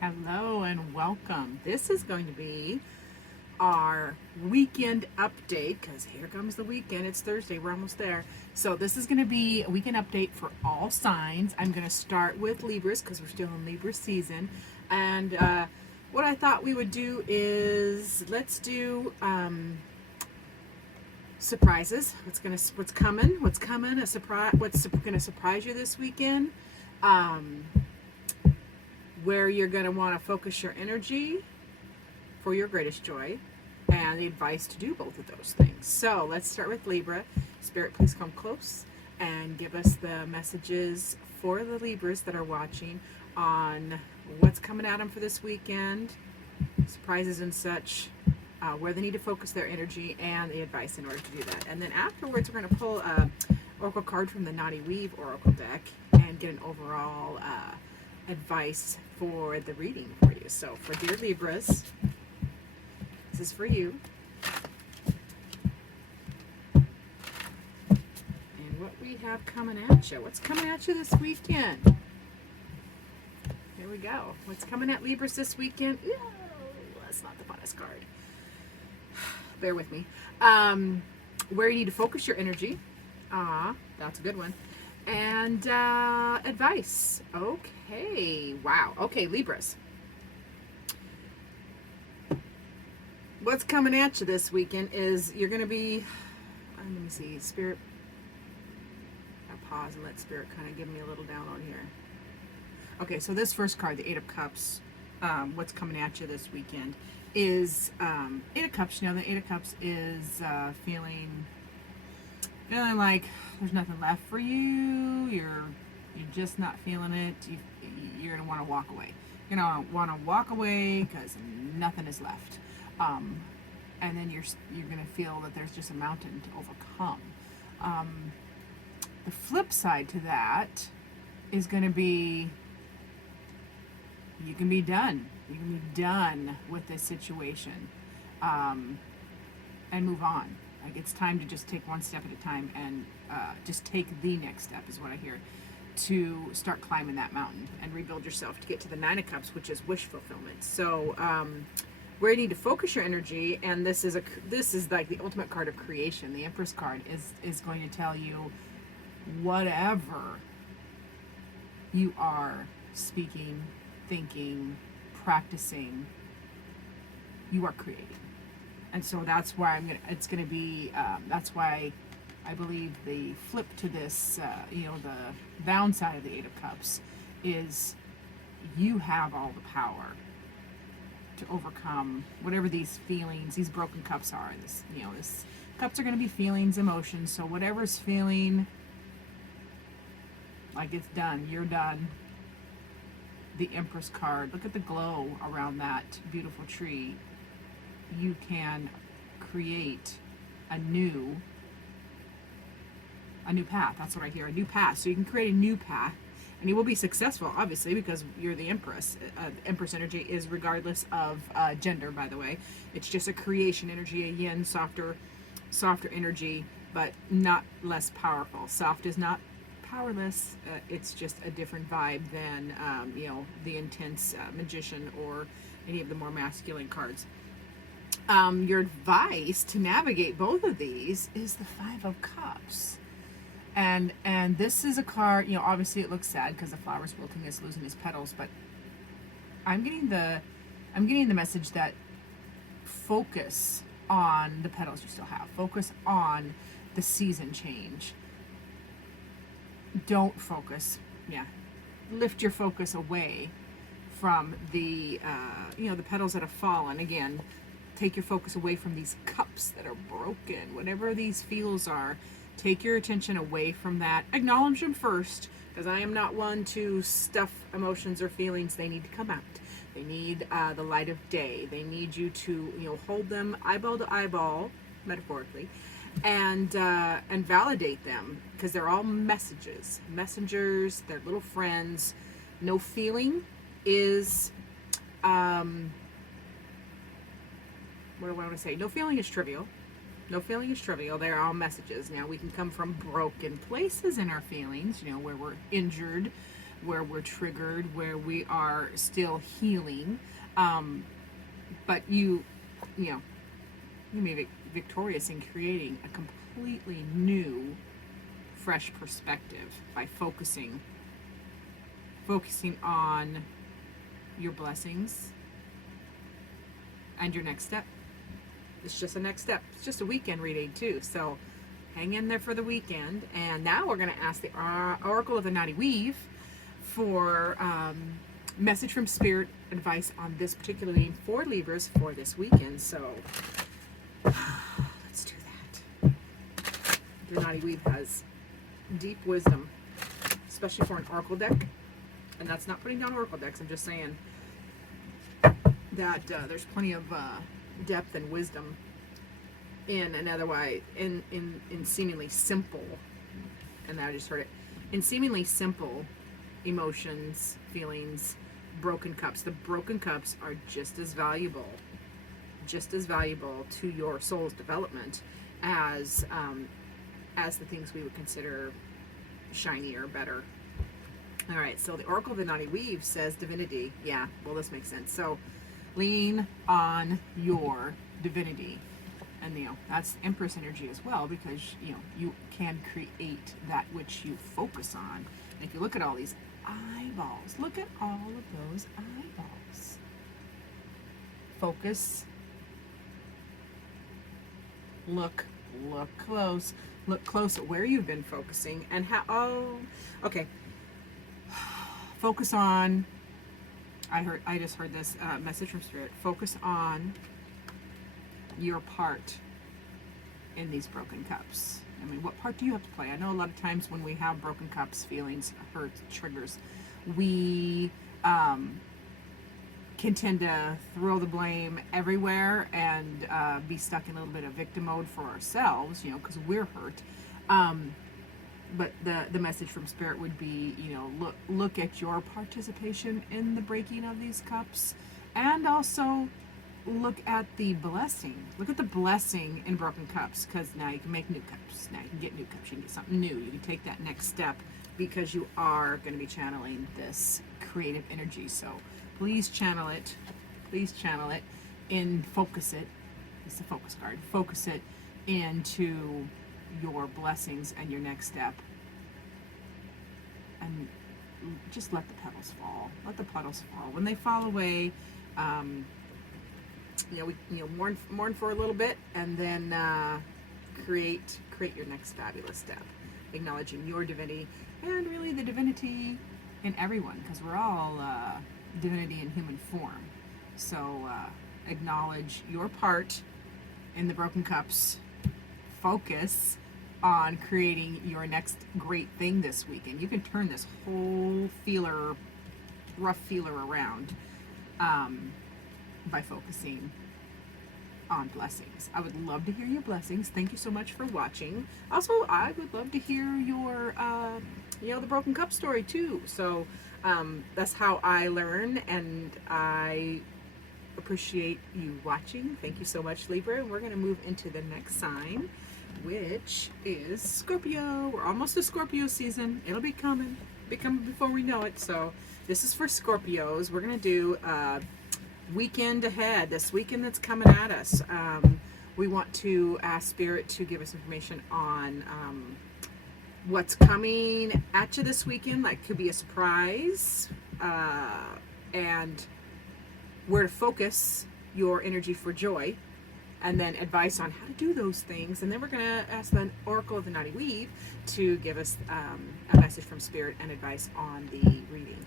Hello and welcome. This is going to be our weekend update because here comes the weekend. It's Thursday. We're almost there. So, this is going to be a weekend update for all signs. I'm going to start with Libras because we're still in Libra season. And what I thought we would do is let's do surprises. What's coming, a surprise, what's going to surprise you this weekend. Um, where you're going to want to focus your energy for your greatest joy, and the advice to do both of those things. So let's start with Libra. Spirit, please come close and give us the messages for the Libras that are watching on what's coming at them for this weekend, surprises and such, where they need to focus their energy, and the advice in order to do that. And then afterwards, we're going to pull a oracle card from the Naughty Weave oracle deck and get an overall advice for the reading for you. So for dear Libras, this is for you. And what we have coming at you. What's coming at you this weekend? Here we go. What's coming at Libras this weekend? Ew, that's not the funnest card. Bear with me. Where you need to focus your energy. That's a good one. And advice. Okay. Wow. Okay, Libras. What's coming at you this weekend is you're going to be, let me see, Spirit. I'll pause and let Spirit kind of give me a little down on here. Okay, so this first card, the Eight of Cups, what's coming at you this weekend is Eight of Cups. You know, the Eight of Cups is feeling like there's nothing left for you. You're just not feeling it. You're gonna want to walk away. You're gonna want to walk away because nothing is left. And then you're gonna feel that there's just a mountain to overcome. The flip side to that is gonna be you can be done. You can be done with this situation, and move on. Like, it's time to just take one step at a time and just take the next step is what I hear, to start climbing that mountain and rebuild yourself to get to the Nine of Cups, which is wish fulfillment. So where you need to focus your energy, and this is like the ultimate card of creation. The Empress card is going to tell you whatever you are speaking, thinking, practicing, you are creating. And so that's why that's why I believe the flip to this, the downside of the Eight of Cups is you have all the power to overcome whatever these feelings, these broken cups are. This cups are going to be feelings, emotions. So whatever's feeling like it's done, you're done. The Empress card, look at the glow around that beautiful tree. You can create a new path. That's what I hear, a new path. So you can create a new path, and you will be successful, obviously, because you're the Empress. Empress energy is regardless of gender, by the way. It's just a creation energy, a yin, softer energy, but not less powerful. Soft is not powerless. It's just a different vibe than the intense magician or any of the more masculine cards. Your advice to navigate both of these is the Five of Cups. And this is a card, obviously it looks sad because the flower's wilting, is losing its petals, but I'm getting the message that focus on the petals you still have. Focus on the season change. Don't focus. Lift your focus away from the the petals that have fallen. Again, take your focus away from these cups that are broken. Whatever these feels are, take your attention away from that. Acknowledge them first, because I am not one to stuff emotions or feelings. They need to come out. They need the light of day. They need you to hold them eyeball to eyeball, metaphorically, and validate them, because they're all messengers. They're little friends. No feeling is what do I want to say? No feeling is trivial. No feeling is trivial. They're all messages. Now, we can come from broken places in our feelings, where we're injured, where we're triggered, where we are still healing. But you may be victorious in creating a completely new, fresh perspective by focusing on your blessings and your next step. It's just a next step. It's just a weekend reading too, so hang in there for the weekend. And now we're going to ask the Oracle of the Naughty Weave for message from Spirit, advice on this particular reading for Libras for this weekend. So let's do that. The Naughty Weave has deep wisdom, especially for an Oracle deck. And that's not putting down Oracle decks. I'm just saying that there's plenty of depth and wisdom in an otherwise in seemingly simple, and I just heard it, in seemingly simple emotions, feelings, broken cups. The broken cups are just as valuable to your soul's development as the things we would consider shiny or better. All right, so the Oracle of the Naughty Weave says divinity. Yeah, well, this makes sense. So lean on your divinity. And, that's Empress energy as well, because, you can create that which you focus on. And if you look at all these eyeballs, look at all of those eyeballs. Focus. Look close. Look close at where you've been focusing and how, okay. Focus on, I just heard this message from Spirit. Focus on your part in these broken cups. I mean, what part do you have to play? I know a lot of times when we have broken cups, feelings, hurts, triggers, we can tend to throw the blame everywhere and be stuck in a little bit of victim mode for ourselves, because we're hurt. But the message from Spirit would be, look at your participation in the breaking of these cups, and also look at the blessing. Look at the blessing in broken cups, because now you can make new cups. Now you can get new cups. You can get something new. You can take that next step because you are going to be channeling this creative energy. So please channel it. Please channel it and focus it. It's a focus card. Focus it into your blessings and your next step, and just let the petals fall. Let the petals fall. When they fall away, we mourn for a little bit, and then create your next fabulous step, acknowledging your divinity and really the divinity in everyone, because we're all divinity in human form. So acknowledge your part in the broken cups. Focus on creating your next great thing this weekend. You can turn this whole rough feeler around by focusing on blessings. I would love to hear your blessings. Thank you so much for watching. Also, I would love to hear your the broken cup story too. So that's how I learn, and I appreciate you watching. Thank you so much, Libra. And we're going to move into the next sign, which is Scorpio. We're almost to Scorpio season. It'll be coming before we know it. So this is for Scorpios. We're going to do weekend ahead, this weekend that's coming at us. We want to ask Spirit to give us information on what's coming at you this weekend, like could be a surprise, and where to focus your energy for joy, and then advice on how to do those things. And then we're going to ask the Oracle of the Naughty Weave to give us a message from Spirit and advice on the reading.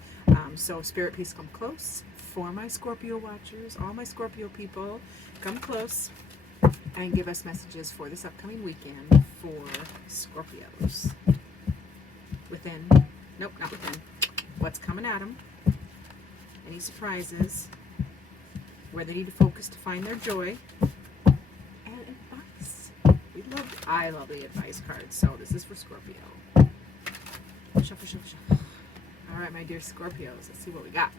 So Spirit, please come close for my Scorpio watchers, all my Scorpio people. Come close and give us messages for this upcoming weekend for Scorpios. Within, nope, not within. What's coming at them? Any surprises? Where they need to focus to find their joy, and advice. I love the advice card. So this is for Scorpio. Shuffle, shuffle, shuffle. All right, my dear Scorpios, let's see what we got.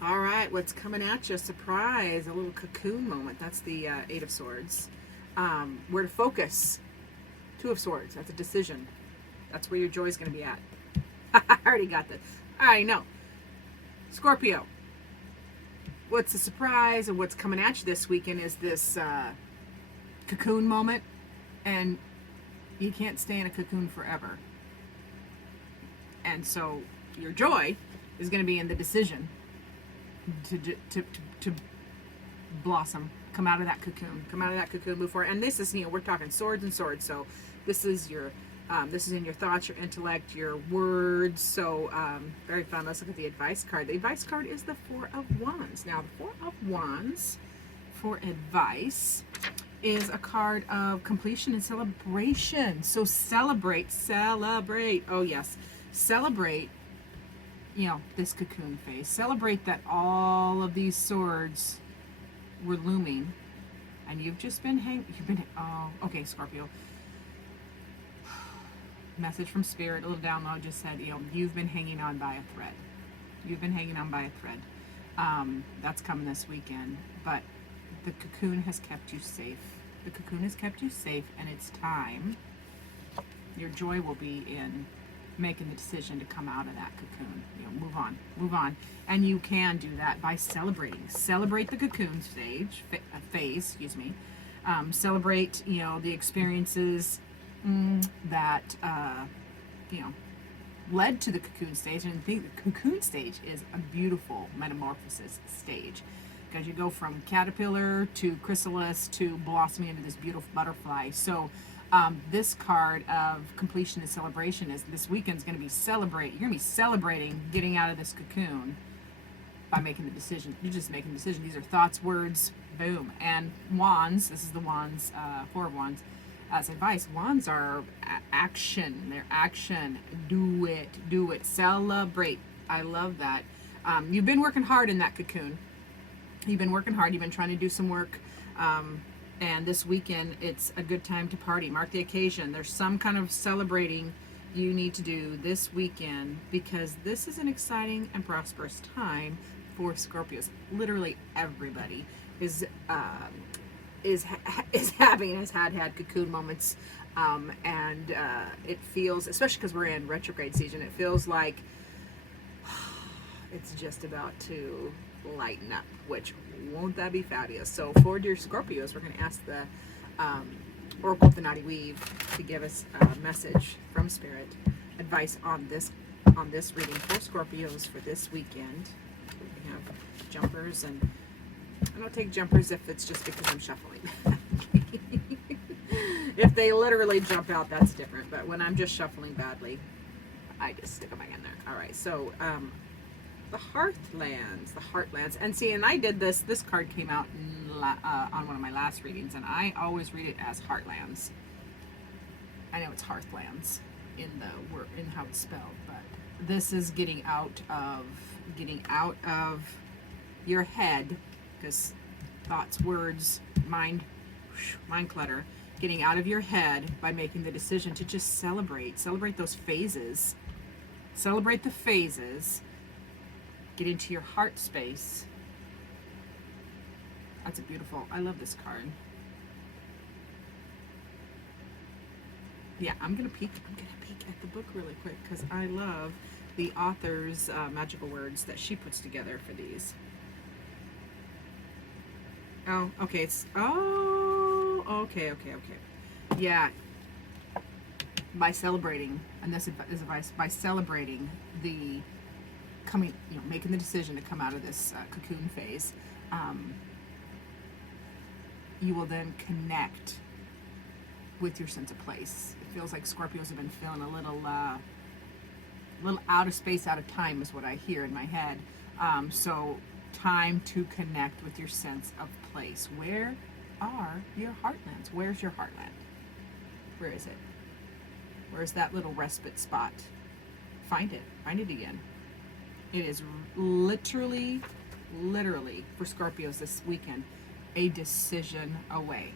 All right, what's coming at you? Surprise, a little cocoon moment. That's the Eight of Swords. Where to focus? Two of Swords. That's a decision. That's where your joy is going to be at. I already got this. I know. Scorpio. What's the surprise and what's coming at you this weekend is this cocoon moment. And you can't stay in a cocoon forever. And so your joy is going to be in the decision to blossom, come out of that cocoon, move forward. And this is, we're talking swords and swords. So this is your, this is in your thoughts, your intellect, your words. So very fun. Let's look at the advice card. The advice card is the Four of Wands. Now the Four of Wands for advice is a card of completion and celebration. So celebrate. Oh yes, celebrate. This cocoon phase. Celebrate that all of these swords were looming, and you've just been okay, Scorpio. Message from Spirit, a little download just said, you've been hanging on by a thread. You've been hanging on by a thread. That's coming this weekend, but the cocoon has kept you safe. The cocoon has kept you safe, and it's time. Your joy will be in making the decision to come out of that cocoon. Move on. And you can do that by celebrating. Celebrate the cocoon phase, celebrate, the experiences that, led to the cocoon stage. And I think the cocoon stage is a beautiful metamorphosis stage, because you go from caterpillar to chrysalis to blossoming into this beautiful butterfly. So this card of completion and celebration is this weekend's going to be celebrate. You're going to be celebrating getting out of this cocoon by making the decision. You're just making the decision. These are thoughts, words, boom. And wands, this is the wands, Four of Wands. As advice, wands are action. They're action. Do it. Celebrate. I love that. You've been working hard in that cocoon. You've been working hard. You've been trying to do some work. And this weekend, it's a good time to party. Mark the occasion. There's some kind of celebrating you need to do this weekend, because this is an exciting and prosperous time for Scorpios. Literally everybody has had cocoon moments, and it feels, especially because we're in retrograde season, it feels like it's just about to lighten up, which won't that be fabulous? So for dear Scorpios, we're going to ask the Oracle of the Naughty Weave to give us a message from Spirit, advice on this reading for Scorpios for this weekend. We have jumpers, and I don't take jumpers if it's just because I'm shuffling. If they literally jump out, that's different, but when I'm just shuffling badly, I just stick them back in there. All right, so the Heartlands, and see, and I did this card came out on one of my last readings, and I always read it as Heartlands. I know it's Heartlands in how it's spelled, but this is getting out of your head, because thoughts, words, mind clutter, getting out of your head by making the decision to just celebrate those phases, celebrate the phases. Get into your heart space. That's a beautiful, I love this card. Yeah, I'm gonna peek at the book really quick, because I love the author's magical words that she puts together for these. Oh, okay, okay. Yeah, by celebrating, and this is advice, by celebrating the coming, making the decision to come out of this cocoon phase, you will then connect with your sense of place. It feels like Scorpios have been feeling a little out of space, out of time is what I hear in my head. So time to connect with your sense of place. Where are your heartlands? Where's your heartland? Where is it? Where's that little respite spot? Find it again. It is literally for Scorpios this weekend, a decision away.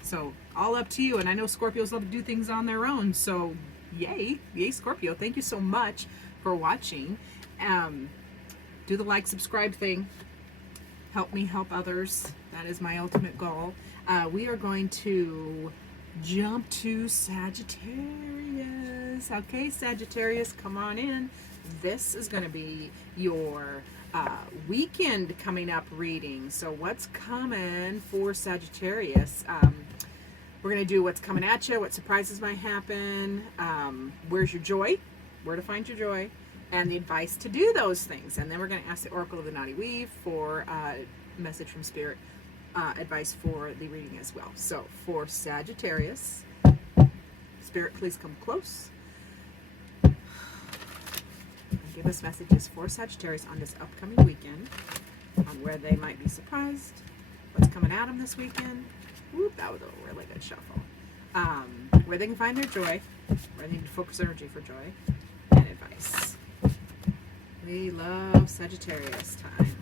So all up to you. And I know Scorpios love to do things on their own. So yay Scorpio. Thank you so much for watching. Do the like, subscribe thing. Help me help others. That is my ultimate goal. We are going to jump to Sagittarius. is. Okay, Sagittarius, come on in. This is going to be your weekend coming up reading. So what's coming for Sagittarius? We're going to do what's coming at you, what surprises might happen, where's your joy, where to find your joy, and the advice to do those things. And then we're going to ask the Oracle of the Naughty Weave for message from Spirit, advice for the reading as well. So for Sagittarius, Spirit, please come close and give us messages for Sagittarius on this upcoming weekend, on where they might be surprised, what's coming at them this weekend. Whoop, that was a really good shuffle. Where they can find their joy, where they need to focus energy for joy, and advice. We love Sagittarius time.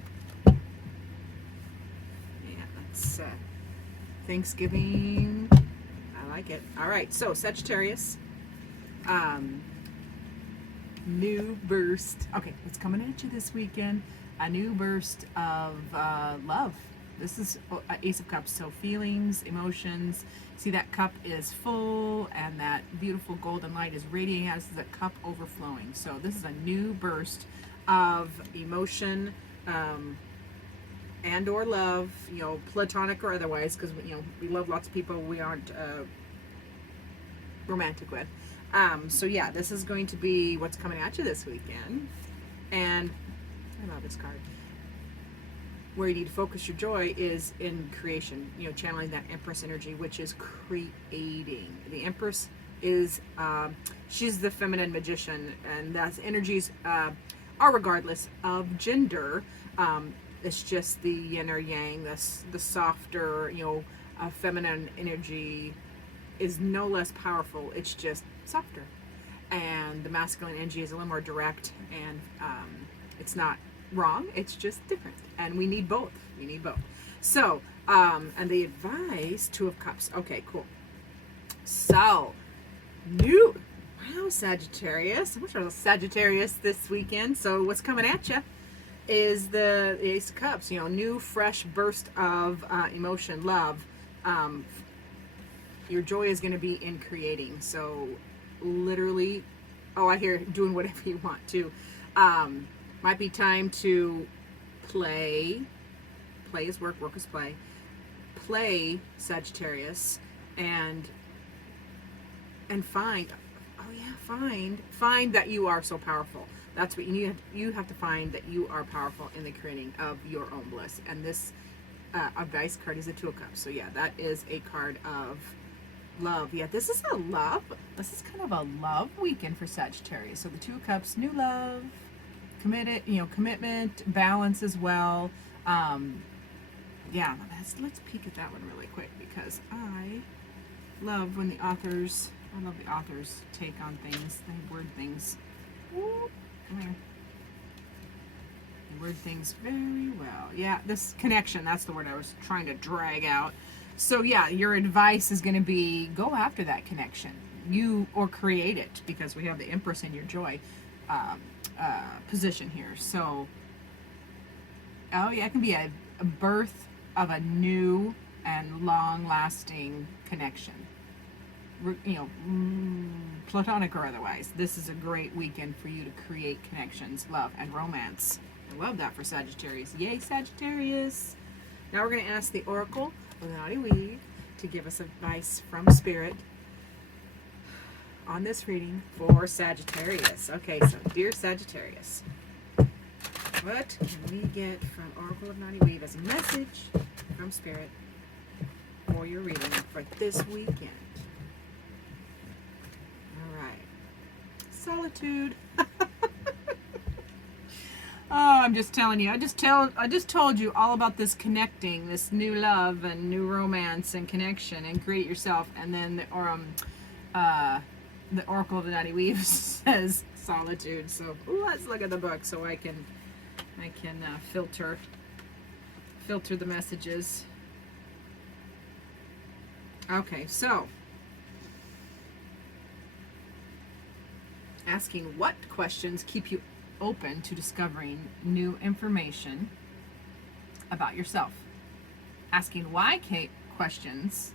Yeah, that's Thanksgiving. I like it. All right, so Sagittarius. New burst. Okay, what's coming at you this weekend? A new burst of love. This is Ace of Cups, so feelings, emotions. See, that cup is full, and that beautiful golden light is radiating as the cup overflowing. So this is a new burst of emotion and or love, you know, platonic or otherwise, because you know we love lots of people we aren't romantic with. So yeah, this is going to be what's coming at you this weekend, and I love this card. Where you need to focus your joy is in creation, you know, channeling that Empress energy, which is creating. The Empress is, she's the feminine magician, and that's energies are regardless of gender. It's just the yin or yang, the softer, you know, feminine energy is no less powerful. It's just softer. And the masculine energy is a little more direct, and it's not wrong, it's just different, and we need both. So and the advice, Two of Cups. Okay, cool. So Sagittarius, which are Sagittarius this weekend. So what's coming at you is the Ace of Cups, you know, new fresh burst of emotion, love. Your joy is going to be in creating, so literally, I hear doing whatever you want to. Might be time to play is work is play Sagittarius, and find that you are so powerful. That's what you have to find, that you are powerful in the creating of your own bliss. And this advice card is the Two of Cups. So yeah, that is a card of love. Yeah, this is kind of a love weekend for Sagittarius. So the Two of Cups, new love, commitment, balance as well. Yeah, let's peek at that one really quick, because I love when the authors take on things, they word things. Ooh, come here. They word things very well. Yeah, this connection, that's the word I was trying to drag out. So yeah, your advice is going to be, go after that connection, or create it, because we have the Empress in your joy position here. So it can be a birth of a new and long-lasting connection, you know, platonic or otherwise. This is a great weekend for you to create connections, love, and romance. I love that for Sagittarius. Yay, Sagittarius. Now we're going to ask the Oracle of the Naughty Weave to give us advice from Spirit on this reading for Sagittarius. Okay, so dear Sagittarius, what can we get from Oracle of Naughty Weave as a message from Spirit for your reading for this weekend? All right. Solitude. I'm just telling you. I just told you all about this connecting, this new love and new romance and connection, and create yourself. And then the Oracle of the Naughty Weave says solitude. So let's look at the book so I can filter the messages. Okay, so asking what questions keep you open to discovering new information about yourself. Asking why questions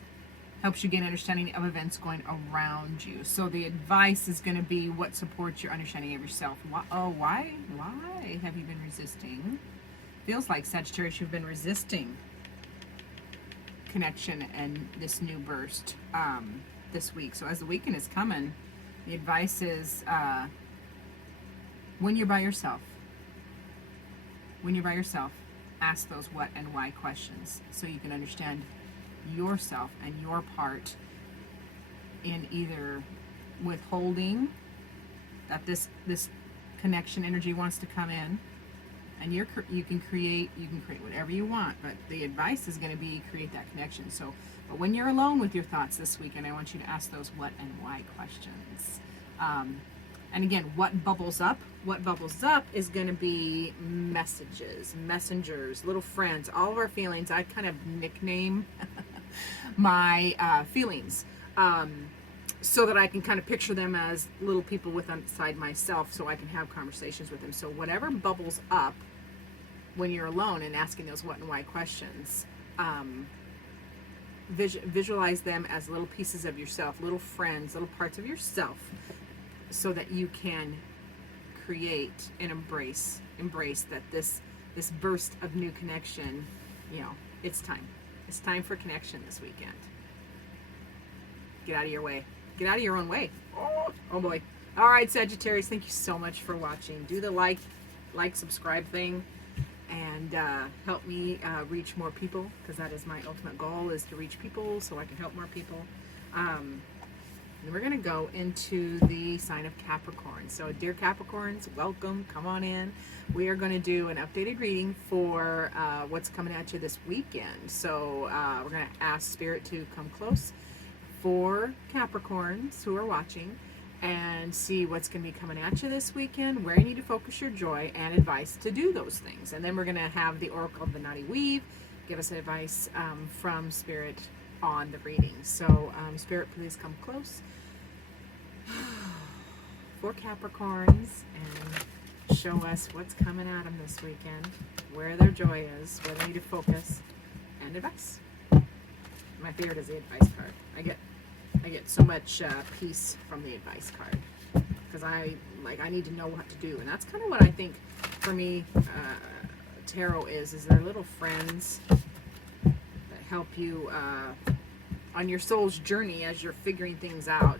helps you gain understanding of events going around you. So the advice is going to be what supports your understanding of yourself. Why have you been resisting? Feels like, Sagittarius, you've been resisting connection and this new burst this week. So as the weekend is coming, the advice is when you're by yourself, ask those what and why questions so you can understand yourself and your part in either withholding that this connection energy wants to come in, and you can create whatever you want, but the advice is going to be create that connection. So but when you're alone with your thoughts this weekend, I want you to ask those what and why questions. And again, what bubbles up is going to be messages, messengers, little friends, all of our feelings. I kind of nickname my feelings so that I can kind of picture them as little people inside myself, so I can have conversations with them. So whatever bubbles up when you're alone and asking those what and why questions, visualize them as little pieces of yourself, little friends, little parts of yourself, so that you can create and embrace that this burst of new connection, it's time for connection this weekend. Get out of your way. Get out of your own way. Oh boy. All right, Sagittarius, thank you so much for watching. Do the like subscribe thing, and help me reach more people, because that is my ultimate goal, is to reach people so I can help more people. And we're going to go into the sign of Capricorn. So dear Capricorns, welcome, come on in. We are going to do an updated reading for what's coming at you this weekend. So we're going to ask Spirit to come close for Capricorns who are watching and see what's going to be coming at you this weekend, where you need to focus your joy, and advice to do those things. And then we're going to have the Oracle of the Naughty Weave give us advice from Spirit on the reading. So Spirit, please come close for Capricorns and show us what's coming at them this weekend, where their joy is, where they need to focus, and advice. My favorite is the advice card. I get so much peace from the advice card, because I need to know what to do, and that's kind of what I think for me tarot is they're little friends that help you on your soul's journey as you're figuring things out.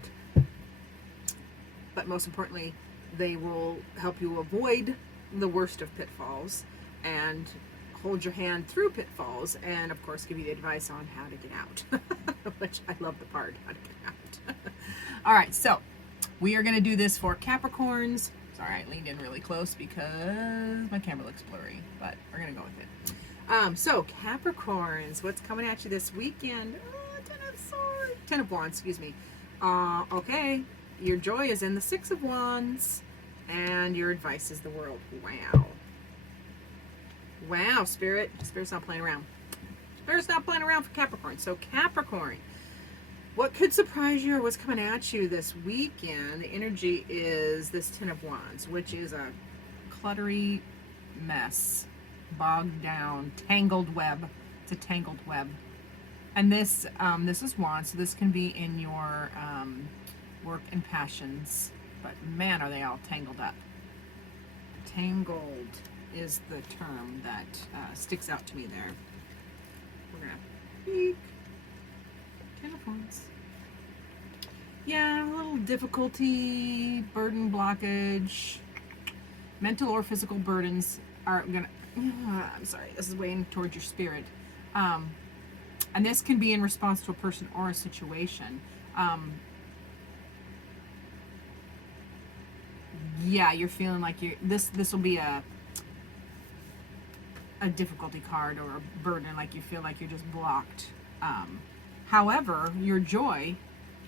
But most importantly, they will help you avoid the worst of pitfalls and hold your hand through pitfalls, and of course give you the advice on how to get out, which I love the part, how to get out. All right, so we are going to do this for Capricorns. Sorry, I leaned in really close because my camera looks blurry, but we're going to go with it. So Capricorns, what's coming at you this weekend? Ten of Wands, excuse me. Okay, your joy is in the Six of Wands, and your advice is the World. Wow, Spirit's not playing around. Spirit's not playing around for Capricorn. So Capricorn, what could surprise you or what's coming at you this weekend? The energy is this Ten of Wands, which is a cluttery mess, bogged down, tangled web. It's a tangled web. And this is Wands, so this can be in your work and passions, but man, are they all tangled up. Tangled is the term that sticks out to me there. We're gonna peek. Ten of Wands. Yeah, a little difficulty, burden, blockage, mental or physical burdens are gonna. I'm sorry, this is weighing towards your spirit. And this can be in response to a person or a situation. Yeah, you're feeling like this will be a difficulty card or a burden, like you feel like you're just blocked. However, your joy,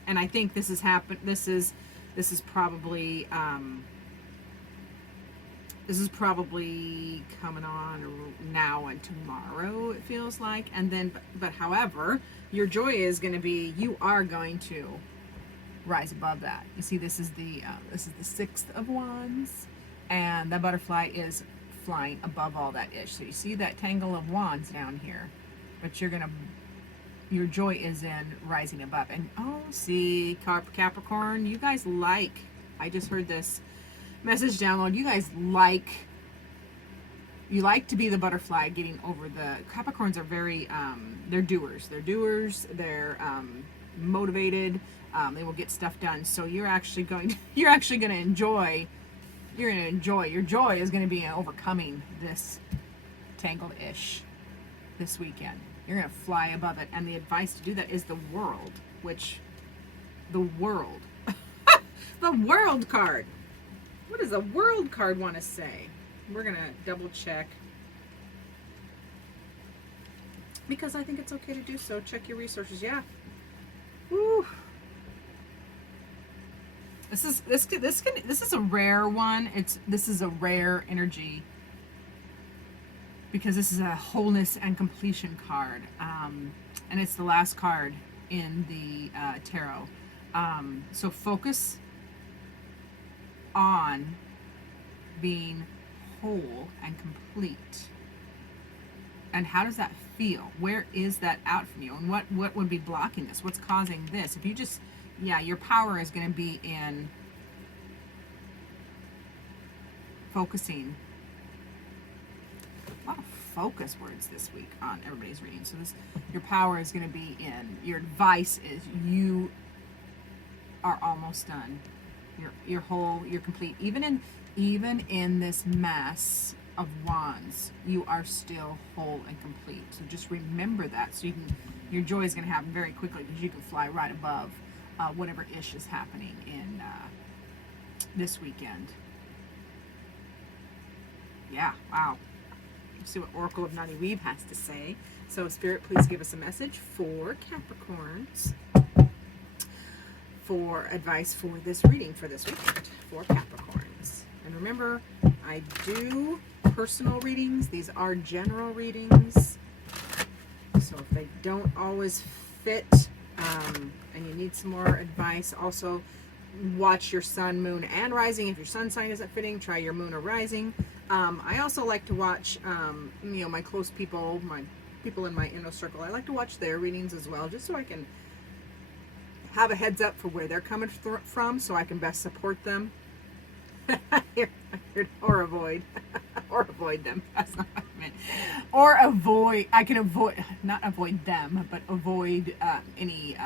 and I think this is probably coming on now and tomorrow, it feels like. And then, but however, your joy is going to be, you are going to rise above that. You see, this is the Sixth of Wands, and the butterfly is flying above all that ish. So you see that tangle of wands down here, but you're gonna your joy is in rising above. And oh, see, Capricorn, you guys like, I just heard this message download, you guys like, you like to be the butterfly getting over the, Capricorns are very, they're doers, they're motivated, they will get stuff done. So you're actually going to enjoy, your joy is going to be in overcoming this tangled-ish this weekend. You're going to fly above it. And the advice to do that is the world, which, the world, the world card. What does the world card want to say? We're going to double check, because I think it's okay to do so. Check your resources. Yeah. Woo. This is a rare one. This is a rare energy, because this is a wholeness and completion card, and it's the last card in the tarot. So focus on being whole and complete. And how does that feel? Where is that out from you? And what would be blocking this? What's causing this? If you just, yeah, your power is going to be in focusing. A lot of focus words this week on everybody's reading. So this, your power is going to be in, your advice is you are almost done. You're whole, you're complete. Even in this mess of wands, you are still whole and complete. So just remember that, so you can, your joy is going to happen very quickly, because you can fly right above whatever ish is happening in this weekend. Yeah, wow. Let's see what Oracle of Nani Weave has to say. So Spirit, please give us a message for Capricorns, for advice for this reading for this weekend for Capricorns. And remember, I do personal readings. These are general readings. So if they don't always fit, and you need some more advice, also watch your sun, moon, and rising. If your sun sign isn't fitting, try your moon or rising. I also like to watch, my close people, my people in my inner circle. I like to watch their readings as well, just so I can have a heads up for where they're coming from, so I can best support them. Or avoid them. That's not what I meant. Or avoid, I can avoid, not avoid them, but avoid any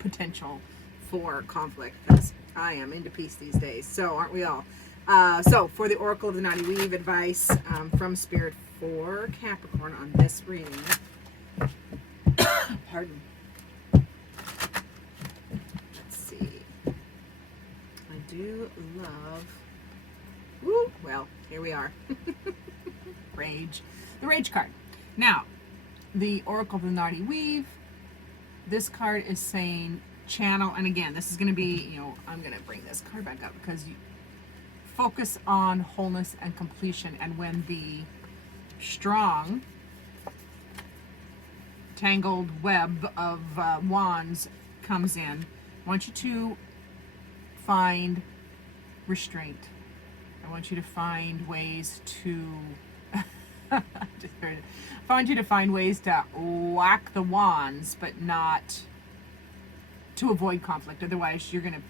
potential for conflict, because I am into peace these days. So aren't we all? So for the Oracle of the Nani Weave advice from Spirit for Capricorn on this reading. Pardon. Let's see. I do love. Woo, well, here we are. Rage. The Rage card. Now, the Oracle of the Nani Weave, this card is saying channel, and again, this is going to be, I'm going to bring this card back up, because you focus on wholeness and completion. And when the strong, tangled web of wands comes in, I want you to find restraint. I want you to find ways to whack the wands, but not to avoid conflict. Otherwise, you're gonna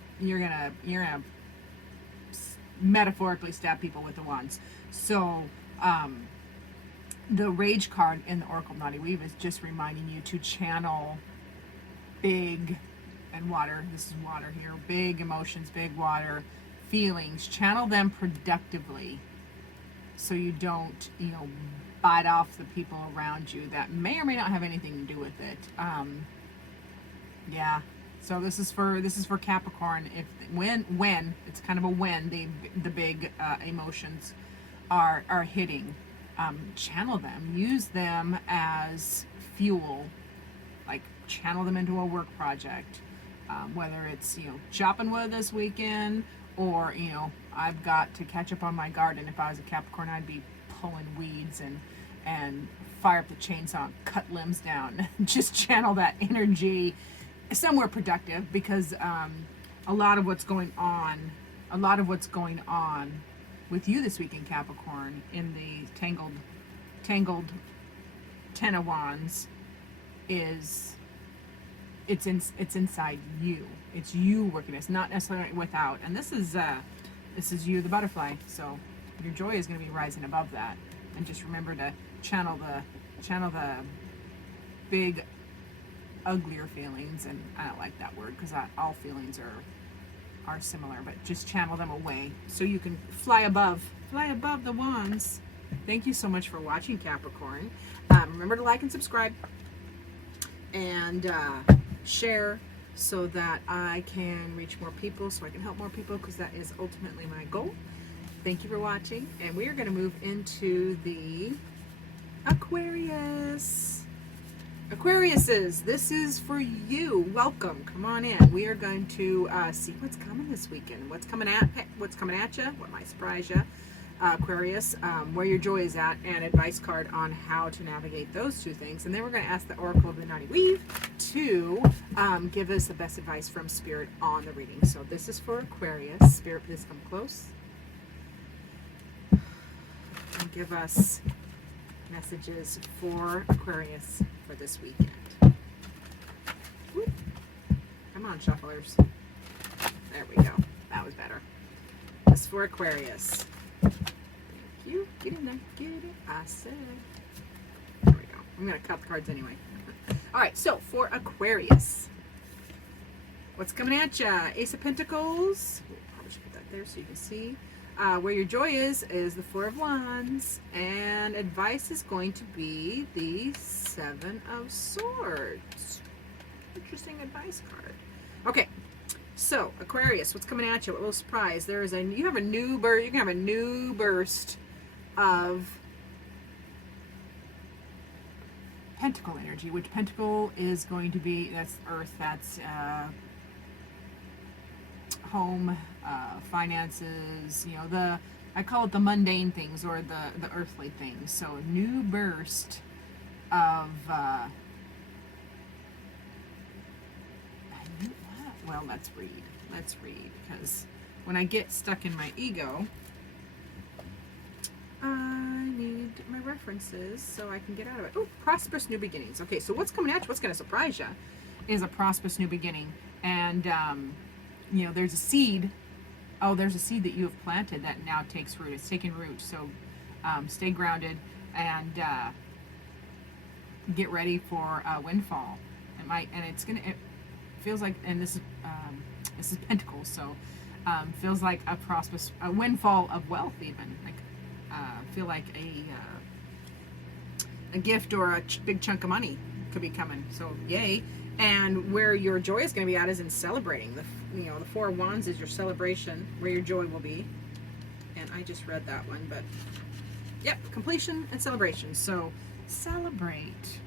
metaphorically stab people with the wands. So the Rage card in the Oracle of Nani Weave is just reminding you to channel big and water. This is water here. Big emotions, big water. Feelings, channel them productively, so you don't, bite off the people around you that may or may not have anything to do with it. Yeah. So this is for Capricorn. When it's kind of a when the big emotions are hitting, channel them, use them as fuel, like channel them into a work project, whether it's chopping wood this weekend. Or, I've got to catch up on my garden. If I was a Capricorn, I'd be pulling weeds and fire up the chainsaw and cut limbs down. Just channel that energy somewhere productive, because a lot of what's going on with you this week in Capricorn, in the tangled Ten of Wands, is it's inside you. It's you working. It's not necessarily without. And this is you, the butterfly. So your joy is going to be rising above that. And just remember to channel the big, uglier feelings. And I don't like that word because all feelings are similar. But just channel them away so you can fly above the wands. Thank you so much for watching, Capricorn. Remember to like and subscribe and share so that I can reach more people, so I can help more people, because that is ultimately my goal. Thank you for watching, and we are going to move into the Aquarius. Aquariuses, this is for you. Welcome. Come on in. We are going to see what's coming this weekend. What's coming at you? What might surprise you? Aquarius, where your joy is at, and advice card on how to navigate those two things. And then we're going to ask the Oracle of the Naughty Weave to give us the best advice from Spirit on the reading. So this is for Aquarius. Spirit, please come close and give us messages for Aquarius for this weekend. Whoop. Come on, shufflers. There we go. That was better. This is for Aquarius. Thank you. Get in there. Get in. I said. There we go. I'm going to cut the cards anyway. All right. So for Aquarius, what's coming at you? Ace of Pentacles. Probably should put that there so you can see. Where your joy is the Four of Wands. And advice is going to be the Seven of Swords. Interesting advice card. Okay. So Aquarius, what's coming at you? A little surprise. You have a new burst. You can have a new burst of Pentacle energy, which Pentacle is going to be, that's Earth, that's home, finances, I call it the mundane things, or the earthly things. So a new burst of well, let's read, because when I get stuck in my ego, I need my references so I can get out of it. Oh, prosperous new beginnings. Okay, so what's coming at you, what's going to surprise you, is a prosperous new beginning. And there's a seed. Oh, there's a seed that you have planted that now takes root. It's taking root. So stay grounded and get ready for a windfall. It feels like, and this is Pentacles, so feels like a windfall of wealth, even like feel like a gift or a big chunk of money could be coming. So yay! And where your joy is going to be at is in celebrating. The Four of Wands is your celebration, where your joy will be. And I just read that one, but yep, completion and celebration. So celebrate.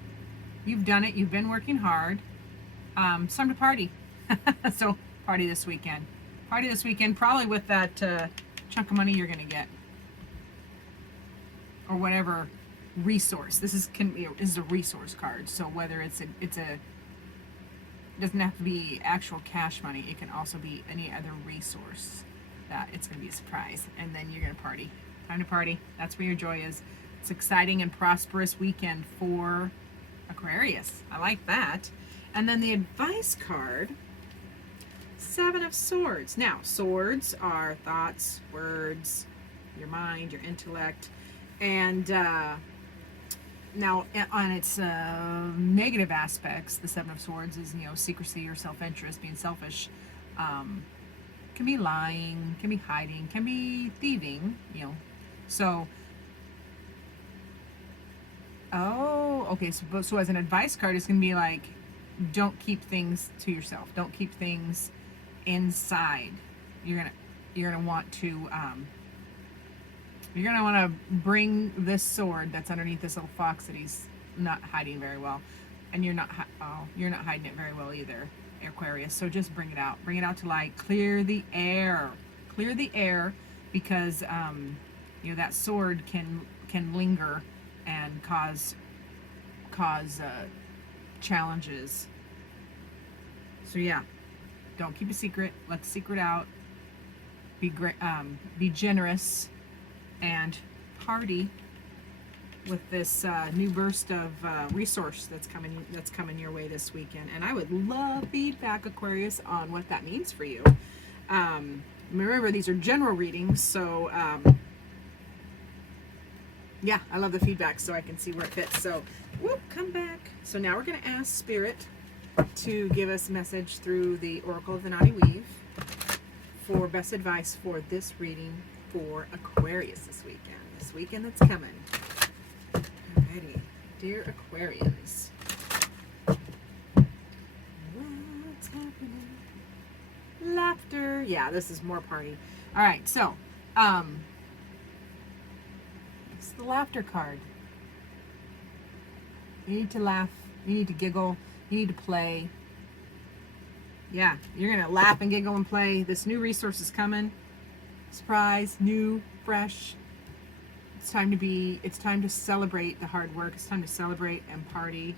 You've done it. You've been working hard. It's time to party. So party this weekend. Party this weekend, probably with that chunk of money you're going to get, or whatever resource. This is a resource card. So whether it doesn't have to be actual cash money. It can also be any other resource that it's going to be a surprise, and then you're going to party. Time to party. That's where your joy is. It's exciting and prosperous weekend for Aquarius. I like that. And then the advice card, Seven of Swords. Now, swords are thoughts, words, your mind, your intellect. And now, on its negative aspects, the Seven of Swords is, secrecy or self-interest, being selfish. Can be lying, can be hiding, can be thieving, So, okay. So as an advice card, it's going to be like, don't keep things to yourself. Don't keep things inside. You're gonna want to bring this sword that's underneath this little fox that he's not hiding very well, and you're not hiding it very well either, Aquarius. So just bring it out to light. Clear the air, because that sword can linger and cause challenges. So yeah, don't keep a secret. Let the secret out. Be generous and party. with this new burst of resource that's coming your way this weekend. And I would love feedback, Aquarius, on what that means for you. Remember, these are general readings, so yeah, I love the feedback so I can see where it fits. So, whoop, come back. So now we're going to ask Spirit to give us a message through the Oracle of the Naughty Weave for best advice for this reading for Aquarius this weekend that's coming. Alrighty, dear Aquarians, what's happening? Laughter. Yeah, this is more party. All right, so it's the laughter card. You need to laugh. You need to giggle. You need to play. Yeah, you're gonna laugh and giggle and play. This new resource is coming. Surprise, new, fresh. It's time to celebrate the hard work. It's time to celebrate and party.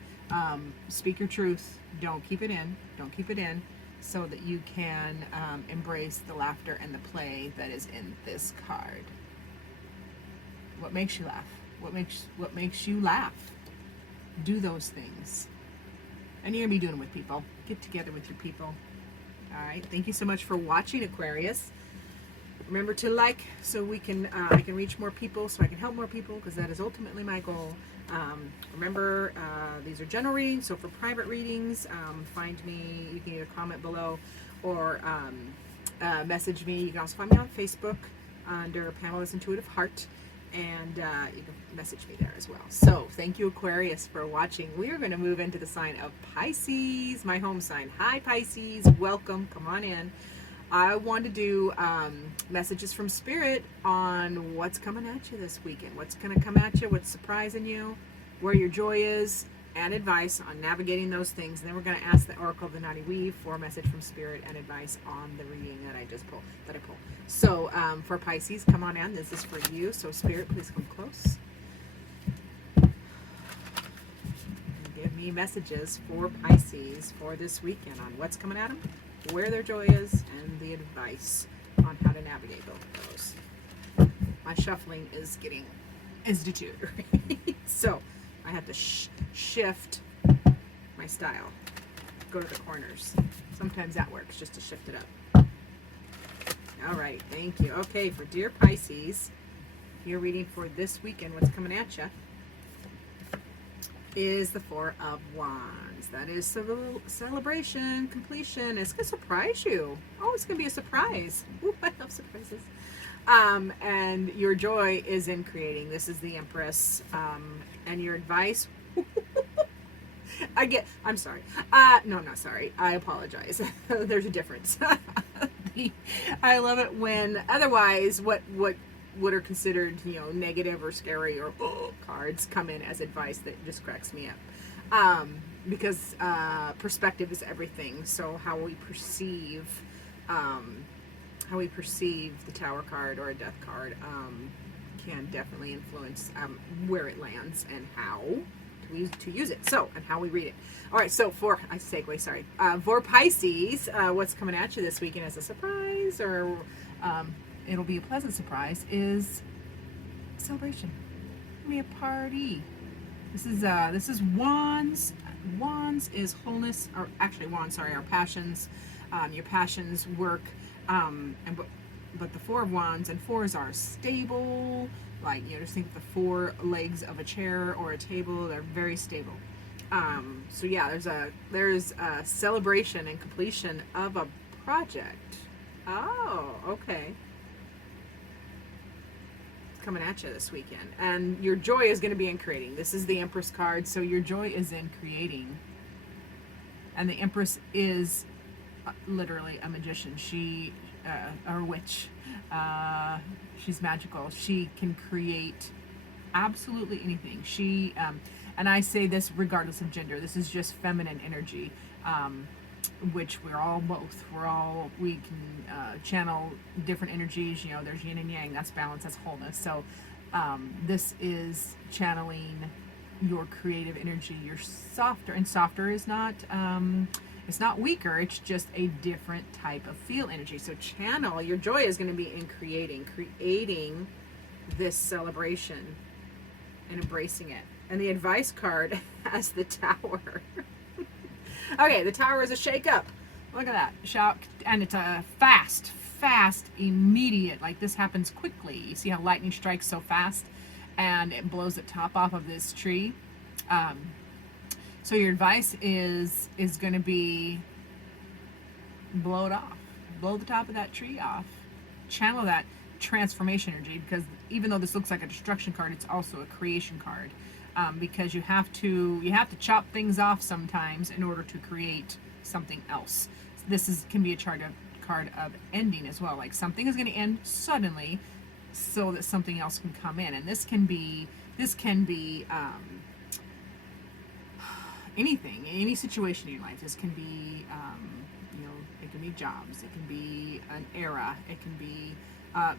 Speak your truth. Don't keep it in, so that you can embrace the laughter and the play that is in this card. What makes you laugh? What makes you laugh? Do those things. And you're going to be doing it with people. Get together with your people. All right. Thank you so much for watching, Aquarius. Remember to like so we can I can reach more people, so I can help more people, because that is ultimately my goal. Remember, these are general readings, so for private readings, find me. You can either comment below or message me. You can also find me on Facebook under Pamela's Intuitive Heart, and you can message me there as well. So thank you, Aquarius, for watching. We are going to move into the sign of Pisces, my home sign. Hi, Pisces. Welcome. Come on in. I want to do messages from Spirit on what's coming at you this weekend. What's going to come at you, what's surprising you, where your joy is, and advice on navigating those things. And then we're going to ask the Oracle of the Naughty Weave for a message from Spirit and advice on the reading that I pulled. So for Pisces, come on in. This is for you. So Spirit, please come close. Give me messages for Pisces for this weekend on what's coming at them, where their joy is, and the advice on how to navigate both of those. My shuffling is deteriorating. So I have to shift my style. Go to the corners. Sometimes that works, just to shift it up. All right, thank you. Okay, for dear Pisces, your reading for this weekend, what's coming at you, is the Four of Wands. That is celebration, completion. It's going to surprise you. Oh, it's going to be a surprise. Ooh, I love surprises. And your joy is in creating. This is the Empress. And your advice. I'm sorry. No, I'm not sorry. I apologize. There's a difference. I love it when otherwise what are considered, negative or scary or cards come in as advice that just cracks me up. Because perspective is everything. So how we perceive the Tower card or a Death card can definitely influence where it lands and how to use it. So, and how we read it. All right, so for Pisces, what's coming at you this weekend as a surprise, or it'll be a pleasant surprise, is celebration. It'll be a party. This is Wands. Wands is wholeness, or actually Wands, sorry, our passions. Your passions work, but the Four of Wands and fours are stable. Like, just think of the four legs of a chair or a table. They're very stable. So yeah, there's a celebration and completion of a project. Oh, okay. It's coming at you this weekend, and your joy is going to be in creating. This is the Empress card, so your joy is in creating. And the Empress is literally a magician. She, or a witch. She's magical. She can create absolutely anything. She, and I say this regardless of gender. This is just feminine energy, which we're all both. We can channel different energies. There's yin and yang. That's balance. That's wholeness. So this is channeling your creative energy. You're softer, and softer is not. It's not weaker, it's just a different type of feel energy. So channel, your joy is going to be in creating this celebration and embracing it. And the advice card has the Tower. Okay, the Tower is a shake-up. Look at that. Shock, and it's a fast, immediate. Like, this happens quickly. You see how lightning strikes so fast, and it blows the top off of this tree. So your advice is going to be blow it off. Blow the top of that tree off. Channel that transformation energy, because even though this looks like a destruction card, it's also a creation card. Because you have to chop things off sometimes in order to create something else. This can be a card of ending as well. Like, something is going to end suddenly, so that something else can come in. And this can be anything, any situation in your life. This can be it can be jobs. It can be an era. It can be a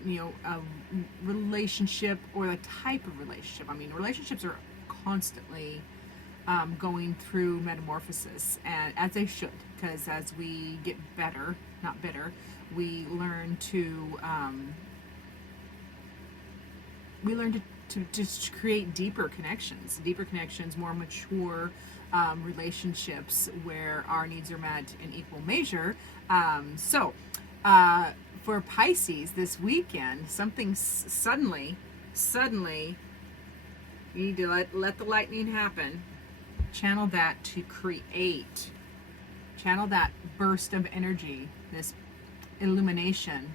relationship, or the type of relationship. I mean, relationships are constantly going through metamorphosis, and as they should, because as we get better, not bitter, we learn to just create deeper connections, more mature relationships where our needs are met in equal measure. For Pisces this weekend, something suddenly, you need to let the lightning happen. Channel that to create. Channel that burst of energy, this illumination,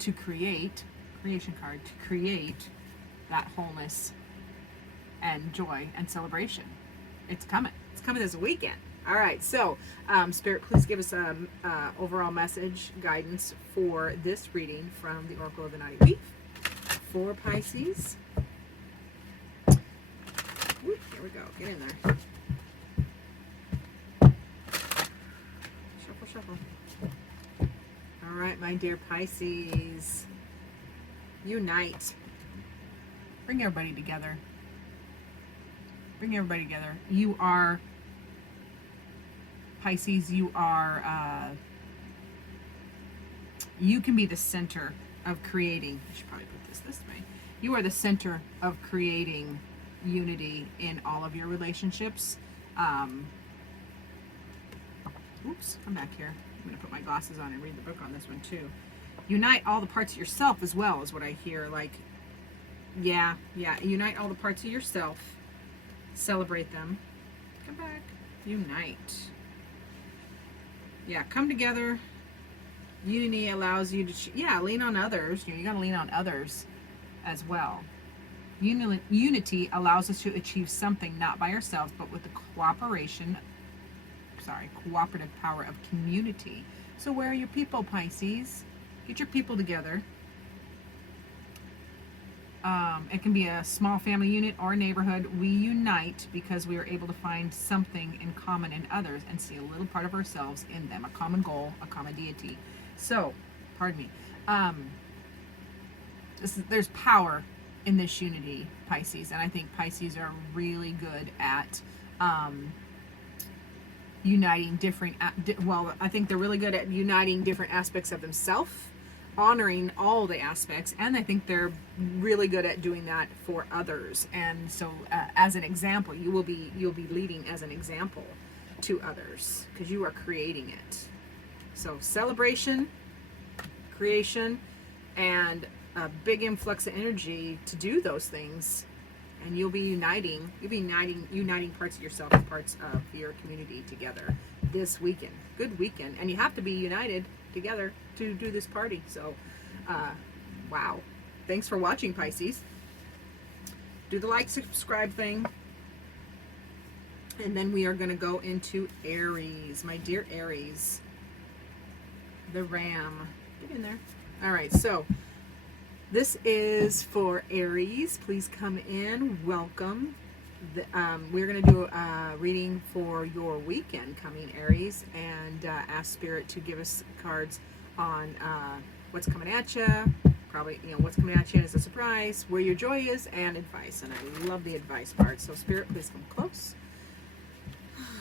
to create, creation card, to create that wholeness and joy and celebration. It's coming. It's coming this weekend. All right, so Spirit, please give us overall message guidance for this reading from the Oracle of the Naughty Week for Pisces. Whoop, here we go. Get in there. Shuffle. All right, my dear Pisces. Unite. Bring everybody together. You are, Pisces, you can be the center of creating. I should probably put this way. You are the center of creating unity in all of your relationships. Oops, come back here. I'm going to put my glasses on and read the book on this one too. Unite all the parts of yourself as well, is what I hear. Like, yeah, unite all the parts of yourself. Celebrate them. Come back. Unite. Yeah, come together. Unity allows you to, lean on others. You got to lean on others as well. Unity allows us to achieve something not by ourselves, but with the cooperative power of community. So where are your people, Pisces? Get your people together. It can be a small family unit or a neighborhood. We unite because we are able to find something in common in others and see a little part of ourselves in them, a common goal, a common deity. So, pardon me. There's power in this unity, Pisces, and I think Pisces are really good at uniting different. I think they're really good at uniting different aspects of themselves, honoring all the aspects, and I think they're really good at doing that for others. And so, as an example, you'll be leading as an example to others because you are creating it. So celebration, creation, and a big influx of energy to do those things, and you'll be uniting parts of yourself and parts of your community together this weekend. Good weekend, and you have to be united together to do this party. So wow, thanks for watching, Pisces. Do the like, subscribe thing, and then we are going to go into Aries, my dear Aries, the ram. Get in there. All right, so this is for Aries. Please come in. Welcome. We're going to do a reading for your weekend coming, Aries, and ask Spirit to give us cards on what's coming at you. Probably, what's coming at you as a surprise, where your joy is, and advice. And I love the advice part. So Spirit, please come close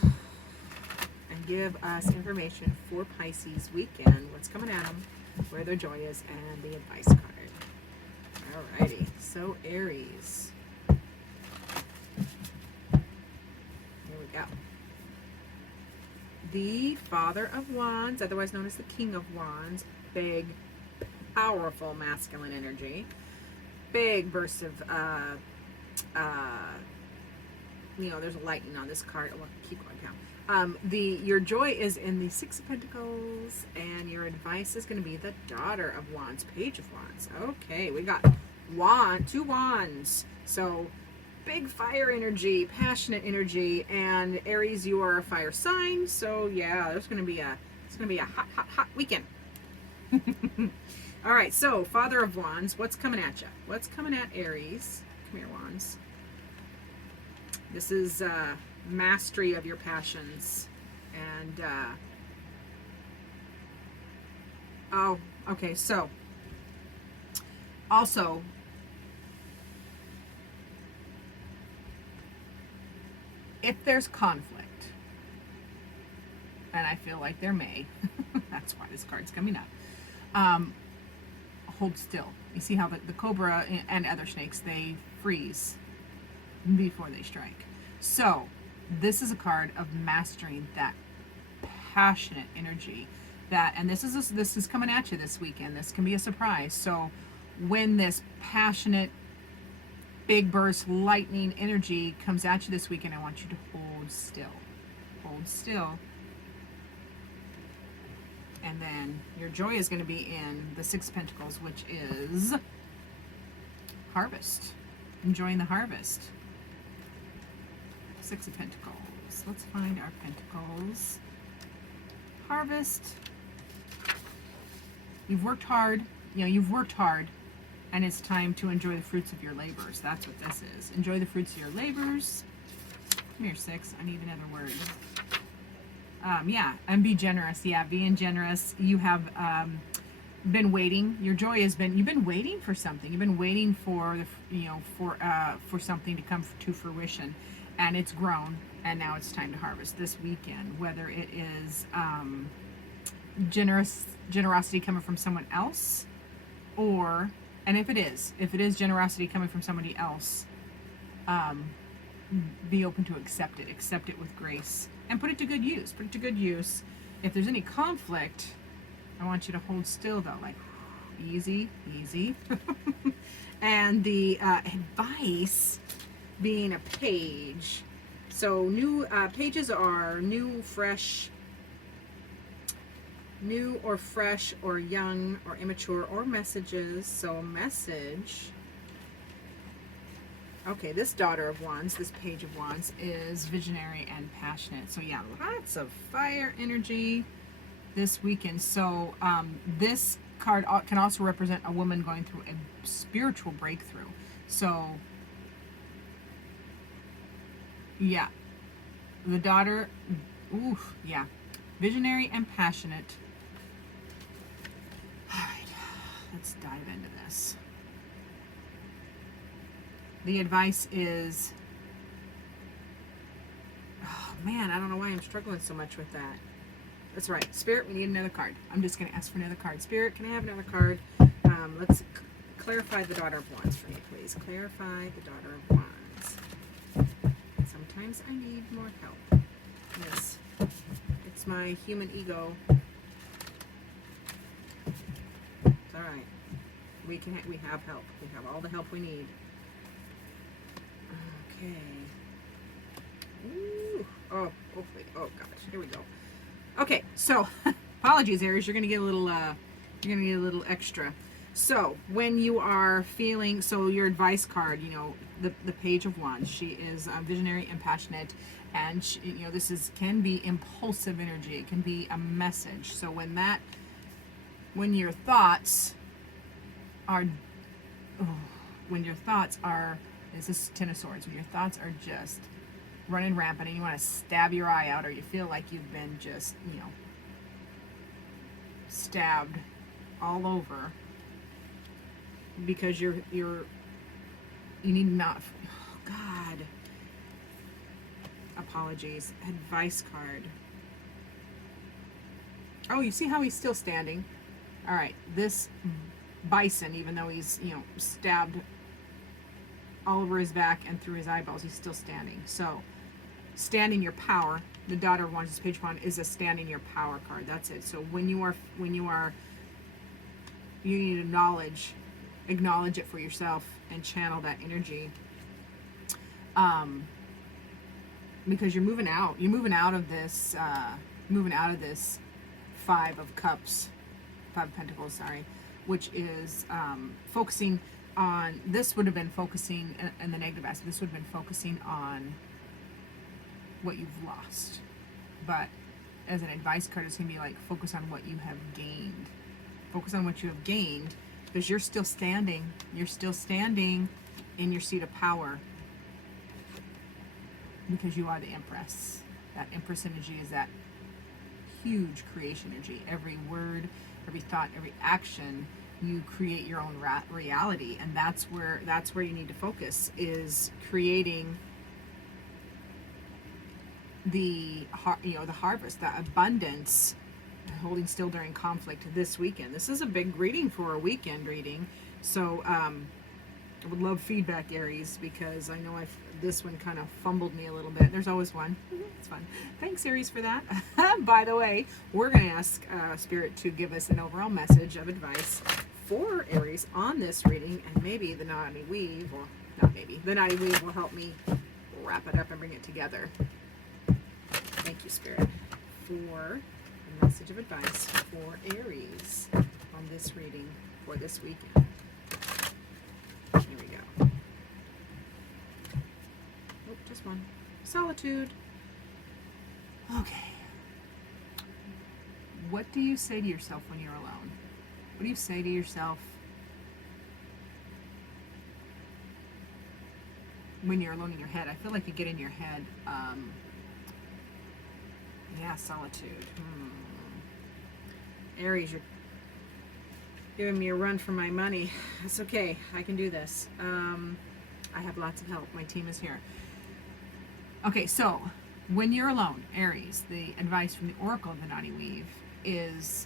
and give us information for Pisces weekend. What's coming at them, where their joy is, and the advice card. Alrighty, so Aries. the Father of Wands, otherwise known as the King of Wands. Big, powerful masculine energy. Big bursts of, there's lightning on this card. Well, keep going down. Your joy is in the Six of Pentacles, and your advice is going to be the Daughter of Wands, Page of Wands. Okay, we got two wands. So big fire energy, passionate energy, and Aries, you are a fire sign. So yeah, it's going to be a hot weekend. All right, so Father of Wands, what's coming at you? What's coming at Aries? Come here, Wands. This is mastery of your passions. And, oh, okay, so, also, if there's conflict, and I feel like there may, that's why this card's coming up, hold still. You see how the cobra and other snakes, they freeze before they strike. So this is a card of mastering that passionate energy, and this is coming at you this weekend. This can be a surprise. So when this passionate big burst lightning energy comes at you this weekend, I want you to hold still. And then your joy is going to be in the Six of Pentacles, which is harvest. Enjoying the harvest. Six of Pentacles. Let's find our Pentacles. Harvest. You've worked hard. You've worked hard, and it's time to enjoy the fruits of your labors. That's what this is. Enjoy the fruits of your labors. Come here, Six. I need another word. Yeah, and be generous. Yeah, being generous. You have been waiting. Your joy has been. You've been waiting for something. You've been waiting for for something to come to fruition, and it's grown. And now it's time to harvest this weekend. Whether it is generosity coming from someone else, or, and if it is generosity coming from somebody else, be open to accept it. Accept it with grace. And put it to good use. If there's any conflict, I want you to hold still though, like easy. And the advice being a page. So new pages are new or fresh or young or immature or messages. So message. Okay, this Daughter of Wands, this Page of Wands, is visionary and passionate. So yeah, lots of fire energy this weekend. So this card can also represent a woman going through a spiritual breakthrough. So yeah, the daughter, oof, yeah, visionary and passionate. All right, let's dive into this. The advice is, oh man, I don't know why I'm struggling so much with that. That's right, Spirit, we need another card. I'm just going to ask for another card. Spirit, can I have another card? Let's clarify the Daughter of Wands for me, please. Clarify the Daughter of Wands. Sometimes I need more help. Yes, it's my human ego. It's all right. We have help. We have all the help we need. Okay. Ooh. Oh, hopefully. Oh gosh. Here we go. Okay. So, apologies, Aries. You're gonna get a little extra. So, when you are feeling, so your advice card, the Page of Wands. She is visionary and passionate, and she, this can be impulsive energy. It can be a message. So when your thoughts are, this is Ten of Swords, when your thoughts are just running rampant and you want to stab your eye out, or you feel like you've been just, stabbed all over because you need not, oh God, apologies, advice card. Oh, you see how he's still standing? All right, this bison, even though he's, stabbed all over his back and through his eyeballs, he's still standing. So stand in your power. The Daughter of Wands, Page of Wands, is a stand in your power card. That's it. So when you need to acknowledge it for yourself and channel that energy. Because you're moving out of this Five of Cups, Five of Pentacles, sorry, which is focusing on, this would have been focusing in the negative aspect, this would have been focusing on what you've lost. But as an advice card, it's going to be like, focus on what you have gained. Focus on what you have gained, because you're still standing. You're still standing in your seat of power, because you are the Empress. That Empress energy is that huge creation energy. Every word, every thought, every action, you create your own reality, and that's where you need to focus, is creating the harvest, the abundance, holding still during conflict this weekend. This is a big reading for a weekend reading, so I would love feedback, Aries, because I know this one kind of fumbled me a little bit. There's always one. It's fun. Thanks, Aries, for that. By the way, we're going to ask Spirit to give us an overall message of advice for Aries on this reading, and maybe the Naughty Weave, or not maybe, the Naughty Weave will help me wrap it up and bring it together. Thank you, Spirit, for a message of advice for Aries on this reading for this weekend. Here we go. Oh, just one. Solitude. Okay. What do you say to yourself when you're alone? What do you say to yourself when you're alone in your head? I feel like you get in your head. Yeah, solitude. Aries, you're giving me a run for my money. It's okay. I can do this. I have lots of help. My team is here. Okay, so when you're alone, Aries, the advice from the Oracle of the Naughty Weave is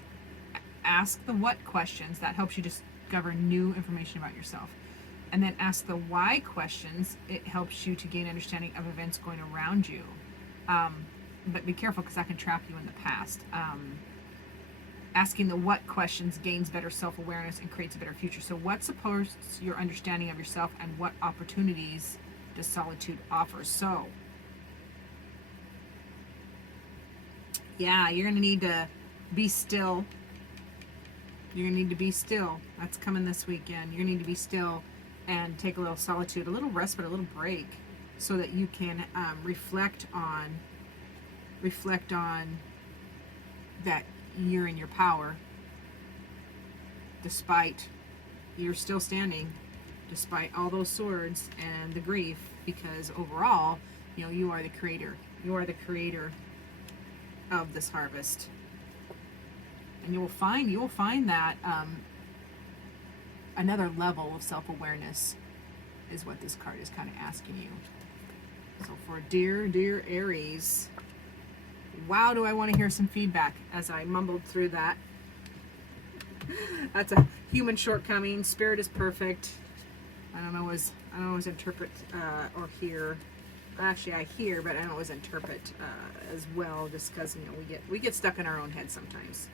ask the what questions. That helps you discover new information about yourself. And then ask the why questions. It helps you to gain understanding of events going around you. But be careful, because that can trap you in the past. Asking the what questions gains better self-awareness and creates a better future. So what supports your understanding of yourself, and what opportunities does solitude offer? So, yeah, you're going to need to be still. You're going to need to be still. That's coming this weekend. You're going to need to be still and take a little solitude, a little respite, a little break, so that you can reflect on that you're in your power, despite you're still standing, despite all those swords and the grief, because overall, you are the creator. You are the creator of this harvest, and you will find that another level of self-awareness is what this card is kind of asking you. So for dear Aries, wow, do I want to hear some feedback as I mumbled through that. That's a human shortcoming. Spirit is perfect. I don't always interpret or hear. Actually, I hear, but I don't always interpret as well, just because we get stuck in our own head sometimes.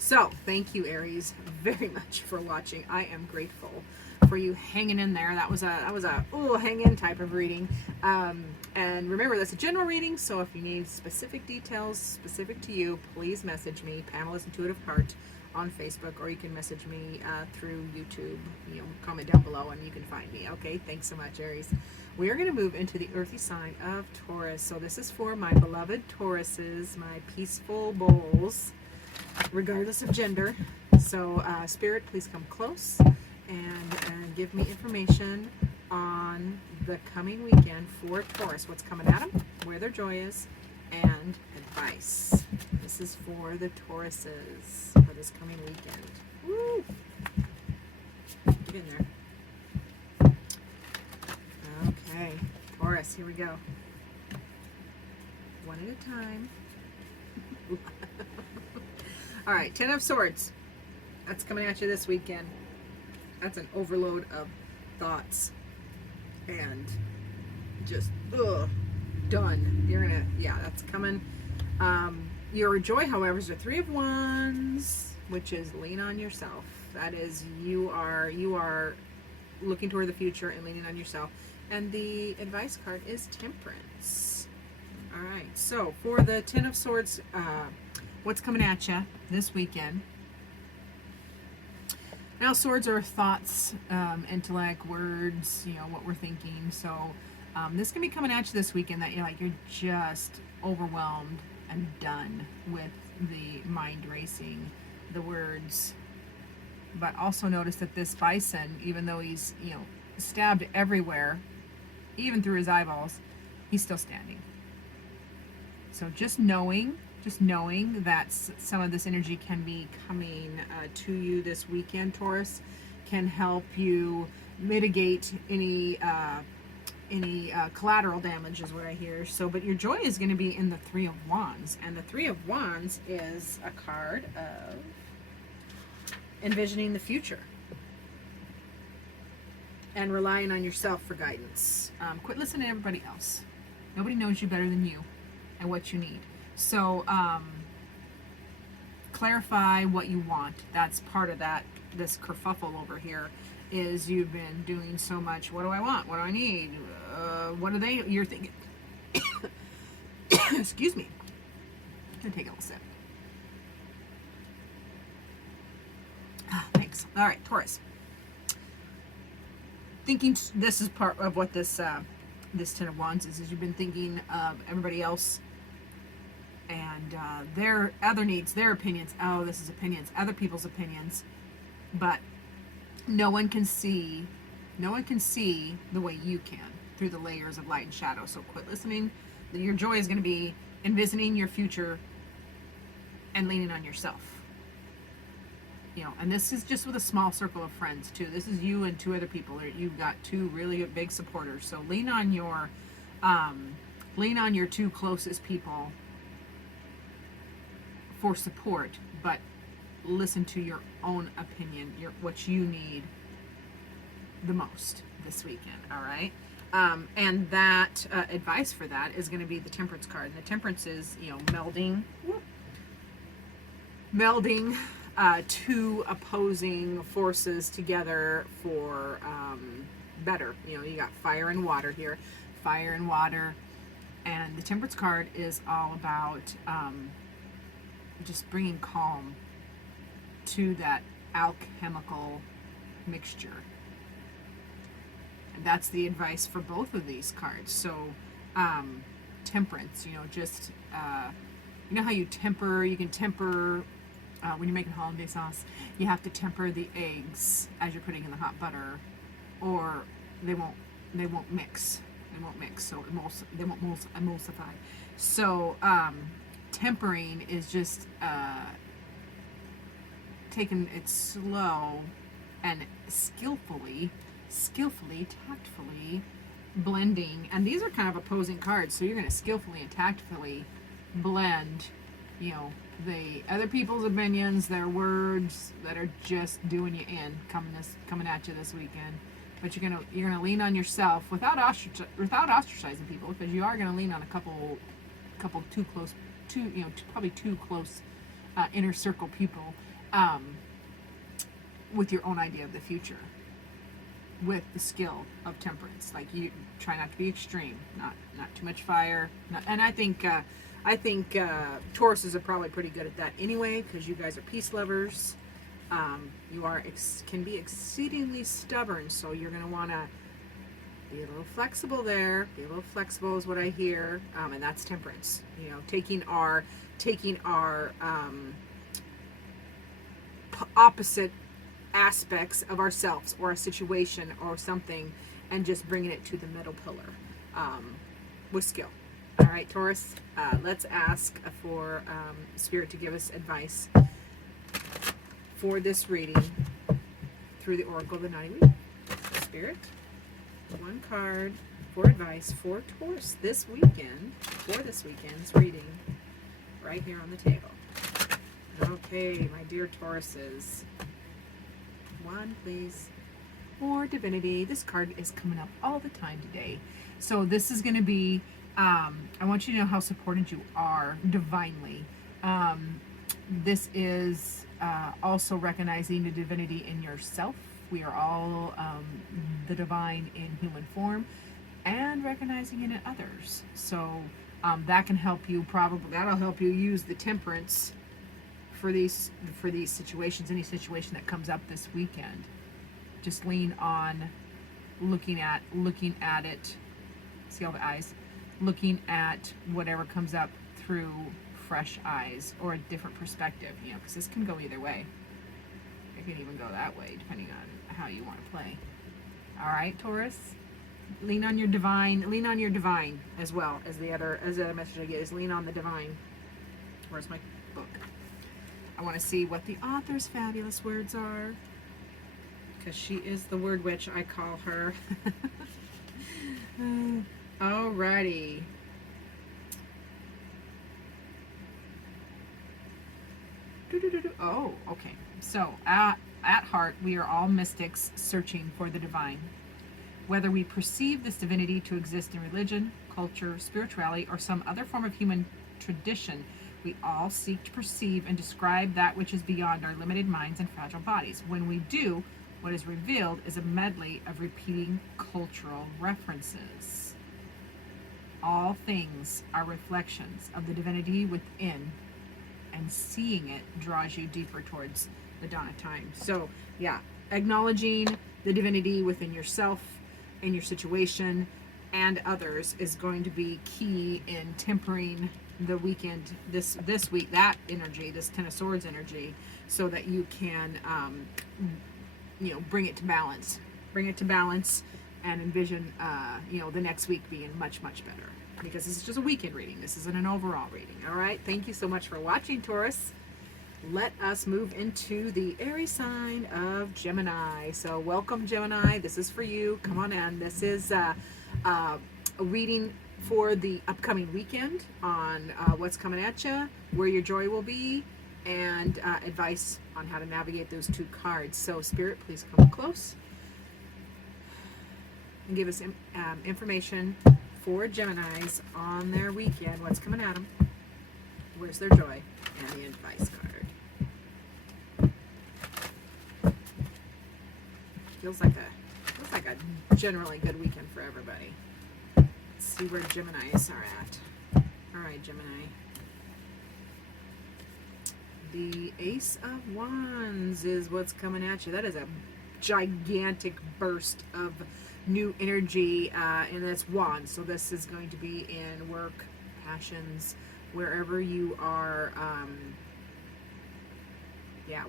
So thank you, Aries, very much for watching. I am grateful for you hanging in there. That was a hang in type of reading. And remember, that's a general reading, so if you need specific details specific to you, please message me, Pamela's Intuitive Heart, on Facebook, or you can message me through YouTube. Comment down below and you can find me. Okay, thanks so much, Aries. We are going to move into the earthy sign of Taurus. So this is for my beloved Tauruses, my peaceful bulls, regardless of gender. So Spirit, please come close and give me information on the coming weekend for Taurus. What's coming at them, where their joy is, and advice. This is for the Tauruses for this coming weekend. Woo! Get in there. Okay, Taurus, here we go. One at a time. All right, 10 of Swords. That's coming at you this weekend. That's an overload of thoughts and just done. You're gonna, yeah, that's coming. Your joy, however, is the Three of Wands, which is lean on yourself. That is, you are looking toward the future and leaning on yourself. And the advice card is Temperance. All right, so for the Ten of Swords, what's coming at you this weekend? Now, swords are thoughts, intellect, words, you know, what we're thinking. So this can be coming at you this weekend that you're just overwhelmed and done with the mind racing, the words. But also notice that this bison, even though he's, you know, stabbed everywhere, even through his eyeballs, he's still standing. So just knowing that some of this energy can be coming to you this weekend, Taurus, can help you mitigate any collateral damage, is what I hear. So, but your joy is going to be in the Three of Wands, and the Three of Wands is a card of envisioning the future and relying on yourself for guidance. Quit listening to everybody else. Nobody knows you better than you and what you need. So clarify what you want. That's part of that. This kerfuffle over here is you've been doing so much. What do I want? What do I need? What are they? You're thinking. Excuse me. I'm gonna take a little sip. Thanks. All right, Taurus. Thinking this is part of what this this Ten of Wands is you've been thinking of everybody else and their other needs, their opinions. Oh, this is opinions, other people's opinions, but no one can see the way you can through the layers of light and shadow. So quit listening. Your joy is going to be envisioning your future and leaning on yourself. You know, and this is just with a small circle of friends too. This is you and two other people. You've got two really big supporters. So lean on your two closest people for support, but listen to your own opinion, what you need the most this weekend. All right. And that advice for that is going to be the Temperance card. And the Temperance is, you know, melding two opposing forces together for better. You know, you got fire and water here, fire and water, and the Temperance card is all about just bringing calm to that alchemical mixture. And that's the advice for both of these cards. So Temperance, you know, just you know how you can temper when you're making hollandaise sauce, you have to temper the eggs as you're putting in the hot butter, or they won't mix. So they won't emulsify. So tempering is just taking it slow and skillfully, tactfully blending. And these are kind of opposing cards, so you're going to skillfully and tactfully blend, you know, the other people's opinions, their words that are just doing you in, coming at you this weekend. But you're gonna lean on yourself without ostracizing people, because you are gonna lean on a couple too close, probably too close inner circle people, with your own idea of the future, with the skill of Temperance. Like, you try not to be extreme, not too much fire. And I think Tauruses are probably pretty good at that anyway, because you guys are peace lovers. You can be exceedingly stubborn, so you're going to want to be a little flexible there. Be a little flexible is what I hear, and that's Temperance. You know, taking our opposite aspects of ourselves or a situation or something, and just bringing it to the middle pillar with skill. All right, Taurus, let's ask for Spirit to give us advice for this reading through the Oracle of the Night Week. Spirit, one card for advice for Taurus this weekend's reading, right here on the table. Okay, my dear Tauruses. One, please. More Divinity. This card is coming up all the time today. So this is going to be I want you to know how supported you are divinely. This is also recognizing the divinity in yourself. We are all the divine in human form, and recognizing it in others. So that can help you. That'll help you use the temperance for these situations. Any situation that comes up this weekend, just lean on looking at it. See all the eyes? Looking at whatever comes up through fresh eyes or a different perspective, because this can go either way. It can even go that way, depending on how you want to play. All right, Taurus? Lean on your divine as well as the other message I get is lean on the divine. Where's my book? I want to see what the author's fabulous words are, because she is the word witch, I call her. Alrighty. Oh, okay. So, at heart, we are all mystics searching for the divine. Whether we perceive this divinity to exist in religion, culture, spirituality, or some other form of human tradition, we all seek to perceive and describe that which is beyond our limited minds and fragile bodies. When we do, what is revealed is a medley of repeating cultural references. All things are reflections of the divinity within, and seeing it draws you deeper towards the dawn of time. So, yeah, acknowledging the divinity within yourself, in your situation, and others is going to be key in tempering the weekend, this week, that energy, this Ten of Swords energy, so that you can, bring it to balance. Bring it to balance and envision, the next week being much, much better. Because this is just a weekend reading. This isn't an overall reading. All right. Thank you so much for watching, Taurus. Let us move into the Aries sign of Gemini. So welcome, Gemini. This is for you. Come on in. This is a reading for the upcoming weekend on what's coming at you, where your joy will be, and advice on how to navigate those two cards. So Spirit, please come close and give us information for Geminis on their weekend. What's coming at them? Where's their joy? And the advice card. Feels like a generally good weekend for everybody. Let's see where Geminis are at. All right, Gemini. The Ace of Wands is what's coming at you. That is a gigantic burst of new energy, and that's Wands. So this is going to be in work, passions, wherever you are.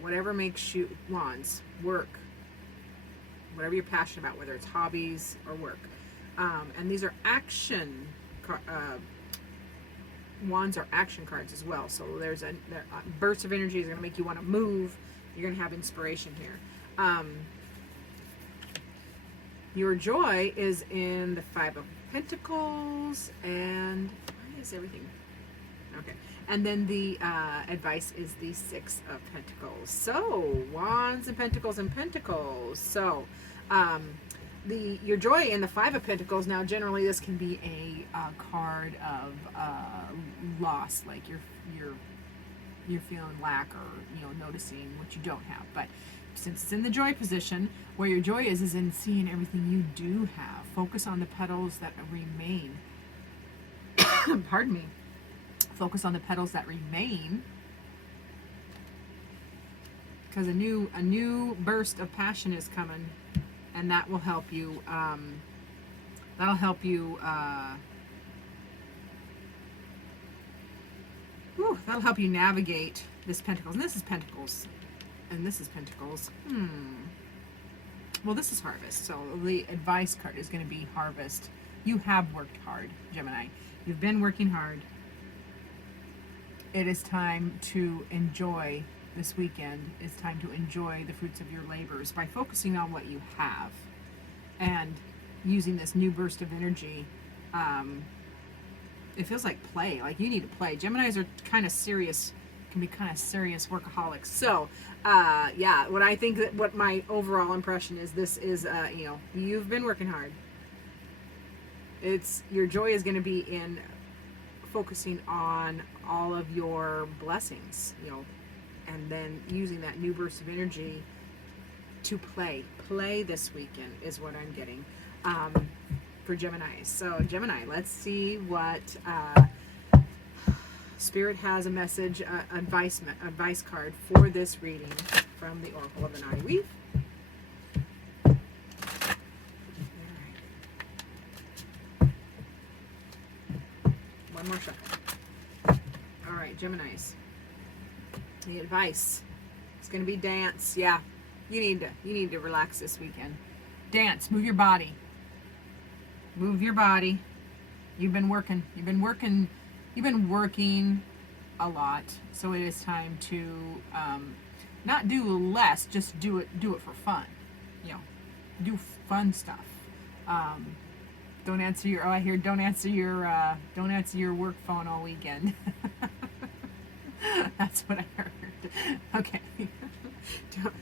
Whatever makes you Wands, work, whatever you're passionate about, whether it's hobbies or work. And these are action. Wands are action cards as well. So there's a burst of energy is going to make you want to move. You're going to have inspiration here. Your joy is in the Five of Pentacles, and why is everything okay? And then the advice is the Six of Pentacles. So Wands and Pentacles and Pentacles. So your joy in the Five of Pentacles. Now, generally, this can be a card of loss, like you're feeling lack, or noticing what you don't have. But since it's in the joy position, where your joy is in seeing everything you do have. Focus on the petals that remain. Pardon me. Focus on the petals that remain, because a new burst of passion is coming, and that will help you. That'll help you. That'll help you navigate this Pentacles, and this is Pentacles. And this is Pentacles. Well, this is Harvest. So the advice card is going to be Harvest. You have worked hard, Gemini. You've been working hard. It is time to enjoy this weekend. It's time to enjoy the fruits of your labors by focusing on what you have and using this new burst of energy. It feels like play. Like you need to play. Geminis are kind of serious. Can be kind of serious workaholics. So, what my overall impression is, this is, you've been working hard. It's your joy is going to be in focusing on all of your blessings, you know, and then using that new burst of energy to play this weekend is what I'm getting for Gemini. So Gemini, let's see what Spirit has a message, advice card for this reading from the Oracle of the Naughty Weave. One more shot. All right, Geminis. The advice. It's going to be dance. Yeah, you need to relax this weekend. Dance. Move your body. Move your body. You've been working a lot, so it is time to not do less, just do it for fun. You know, do fun stuff. Don't answer your don't answer your work phone all weekend. That's what I heard. Okay.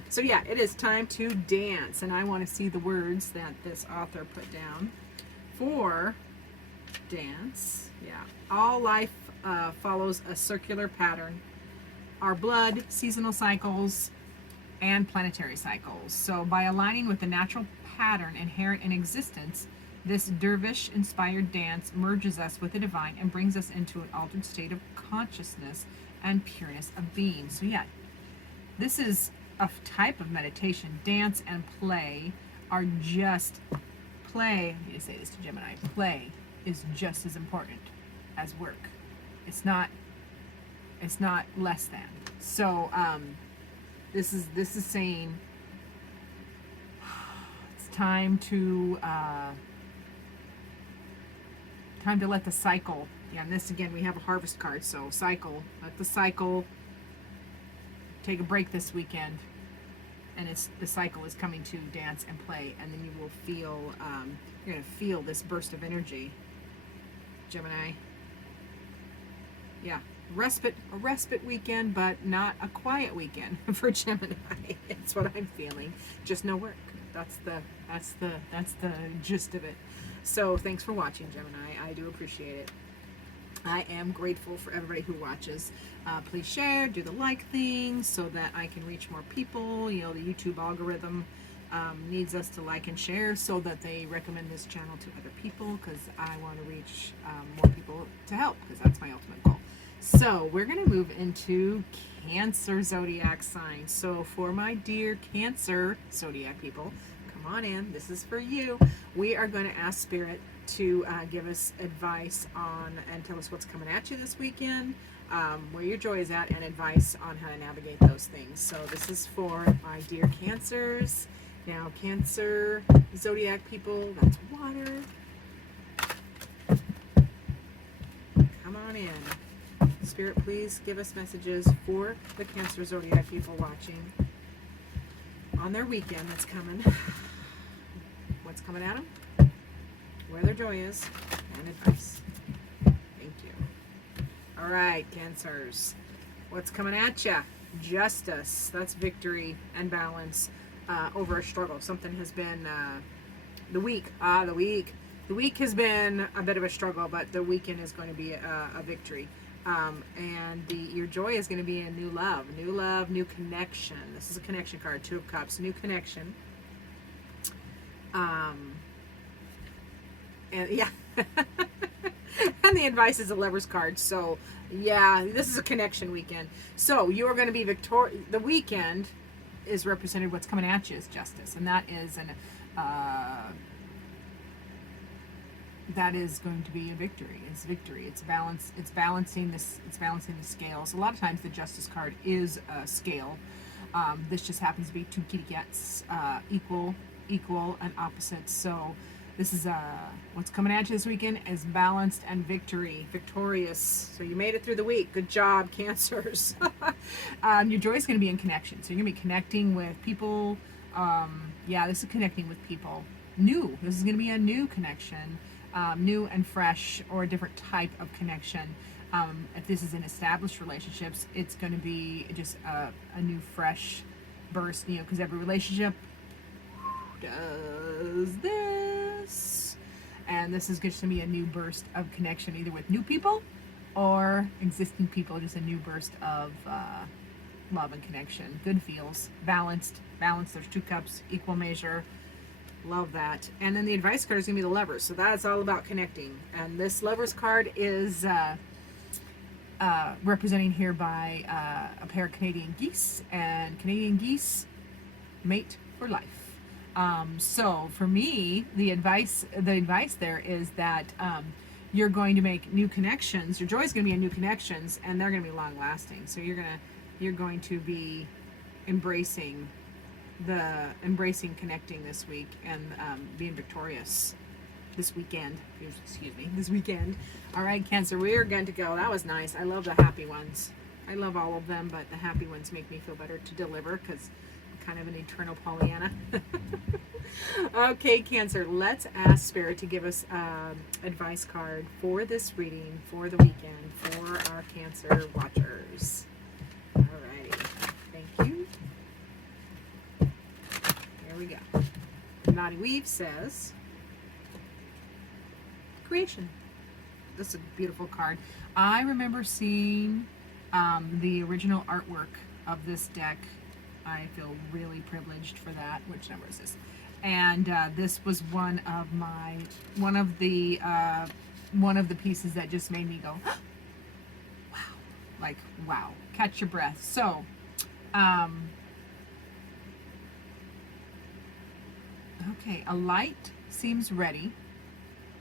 So yeah, it is time to dance, and I want to see the words that this author put down for dance. Yeah. All life follows a circular pattern. Our blood, seasonal cycles, and planetary cycles. So by aligning with the natural pattern inherent in existence, this dervish-inspired dance merges us with the divine and brings us into an altered state of consciousness and pureness of being. So yeah, this is a type of meditation. Dance and play are just play. I need to say this to Gemini. Play is just as important as work. It's not less than. So this is saying it's time to let the cycle. Yeah, and this again, we have a harvest card, so cycle. Let the cycle take a break this weekend, and the cycle is coming to dance and play, and then you will feel you're gonna feel this burst of energy, Gemini. Yeah, a respite weekend, but not a quiet weekend for Gemini. It's what I'm feeling. Just no work. That's the gist of it. So thanks for watching, Gemini. I do appreciate it. I am grateful for everybody who watches. Please share, do the like thing so that I can reach more people. You know, the YouTube algorithm needs us to like and share so that they recommend this channel to other people, because I want to reach more people to help, because that's my ultimate goal. So we're going to move into Cancer zodiac sign. So for my dear Cancer zodiac people, come on in. This is for you. We are going to ask Spirit to give us advice on and tell us what's coming at you this weekend, where your joy is at, and advice on how to navigate those things. So this is for my dear Cancers. Now, Cancer zodiac people, that's water. Come on in. Spirit, please give us messages for the Cancer zodiac people watching on their weekend that's coming. What's coming at them, where their joy is, and advice. Thank you. All right, Cancers. What's coming at you? Justice. That's victory and balance over a struggle. Something has been the week. The week has been a bit of a struggle, but the weekend is going to be a victory. And your joy is going to be in new love, new connection. This is a connection card, 2 of Cups, new connection. And yeah, and the advice is a Lover's card. So yeah, this is a connection weekend. So you are going to be victorious. The weekend is represented. What's coming at you is justice, and that is that is going to be a victory. It's victory. It's balance. It's balancing this. It's balancing the scales. A lot of times the Justice card is a scale. This just happens to be 2 kitty cats, equal and opposite. So this is what's coming at you this weekend is balanced and victorious. So you made it through the week. Good job, Cancers. Your joy is going to be in connection. So you're going to be connecting with people. Yeah, this is connecting with people. New. This is going to be a new connection. New and fresh, or a different type of connection. If this is in established relationships, it's going to be just a new, fresh burst, because every relationship does this. And this is just going to be a new burst of connection, either with new people or existing people, just a new burst of love and connection. Good feels, balanced. There's 2 cups, equal measure. Love that. And then the advice card is going to be the Lovers. So that's all about connecting. And this Lovers card is representing here by a pair of Canadian geese. And Canadian geese mate for life. So for me, the advice there is that you're going to make new connections. Your joy is going to be in new connections, and they're going to be long lasting. So you're going to be embracing connecting this week, and being victorious this weekend. This weekend. All right, Cancer, we are going to go. That was nice. I love the happy ones. I love all of them, but the happy ones make me feel better to deliver, because kind of an eternal Pollyanna. Okay, Cancer, let's ask Spirit to give us advice card for this reading for the weekend for our Cancer watchers. Alrighty, thank you. Here we go. Naughty Weave says, creation. This is a beautiful card. I remember seeing the original artwork of this deck. I feel really privileged for that. Which number is this? And this was one of the pieces that just made me go, wow, like wow, catch your breath. So, okay, a light seems ready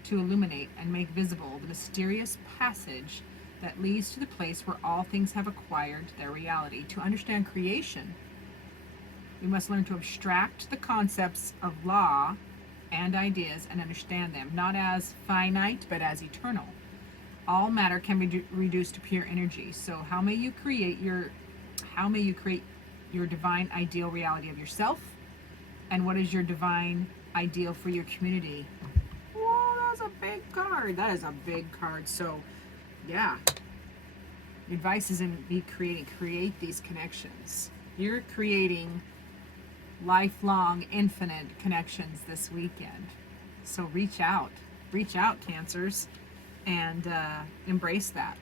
to illuminate and make visible the mysterious passage that leads to the place where all things have acquired their reality. To understand creation, we must learn to abstract the concepts of law and ideas and understand them, not as finite, but as eternal. All matter can be reduced to pure energy. So how may you create your divine ideal reality of yourself? And what is your divine ideal for your community? Whoa, that's a big card. That is a big card. So, yeah. The advice is in create these connections. You're creating lifelong, infinite connections this weekend. So reach out, Cancers, and embrace that.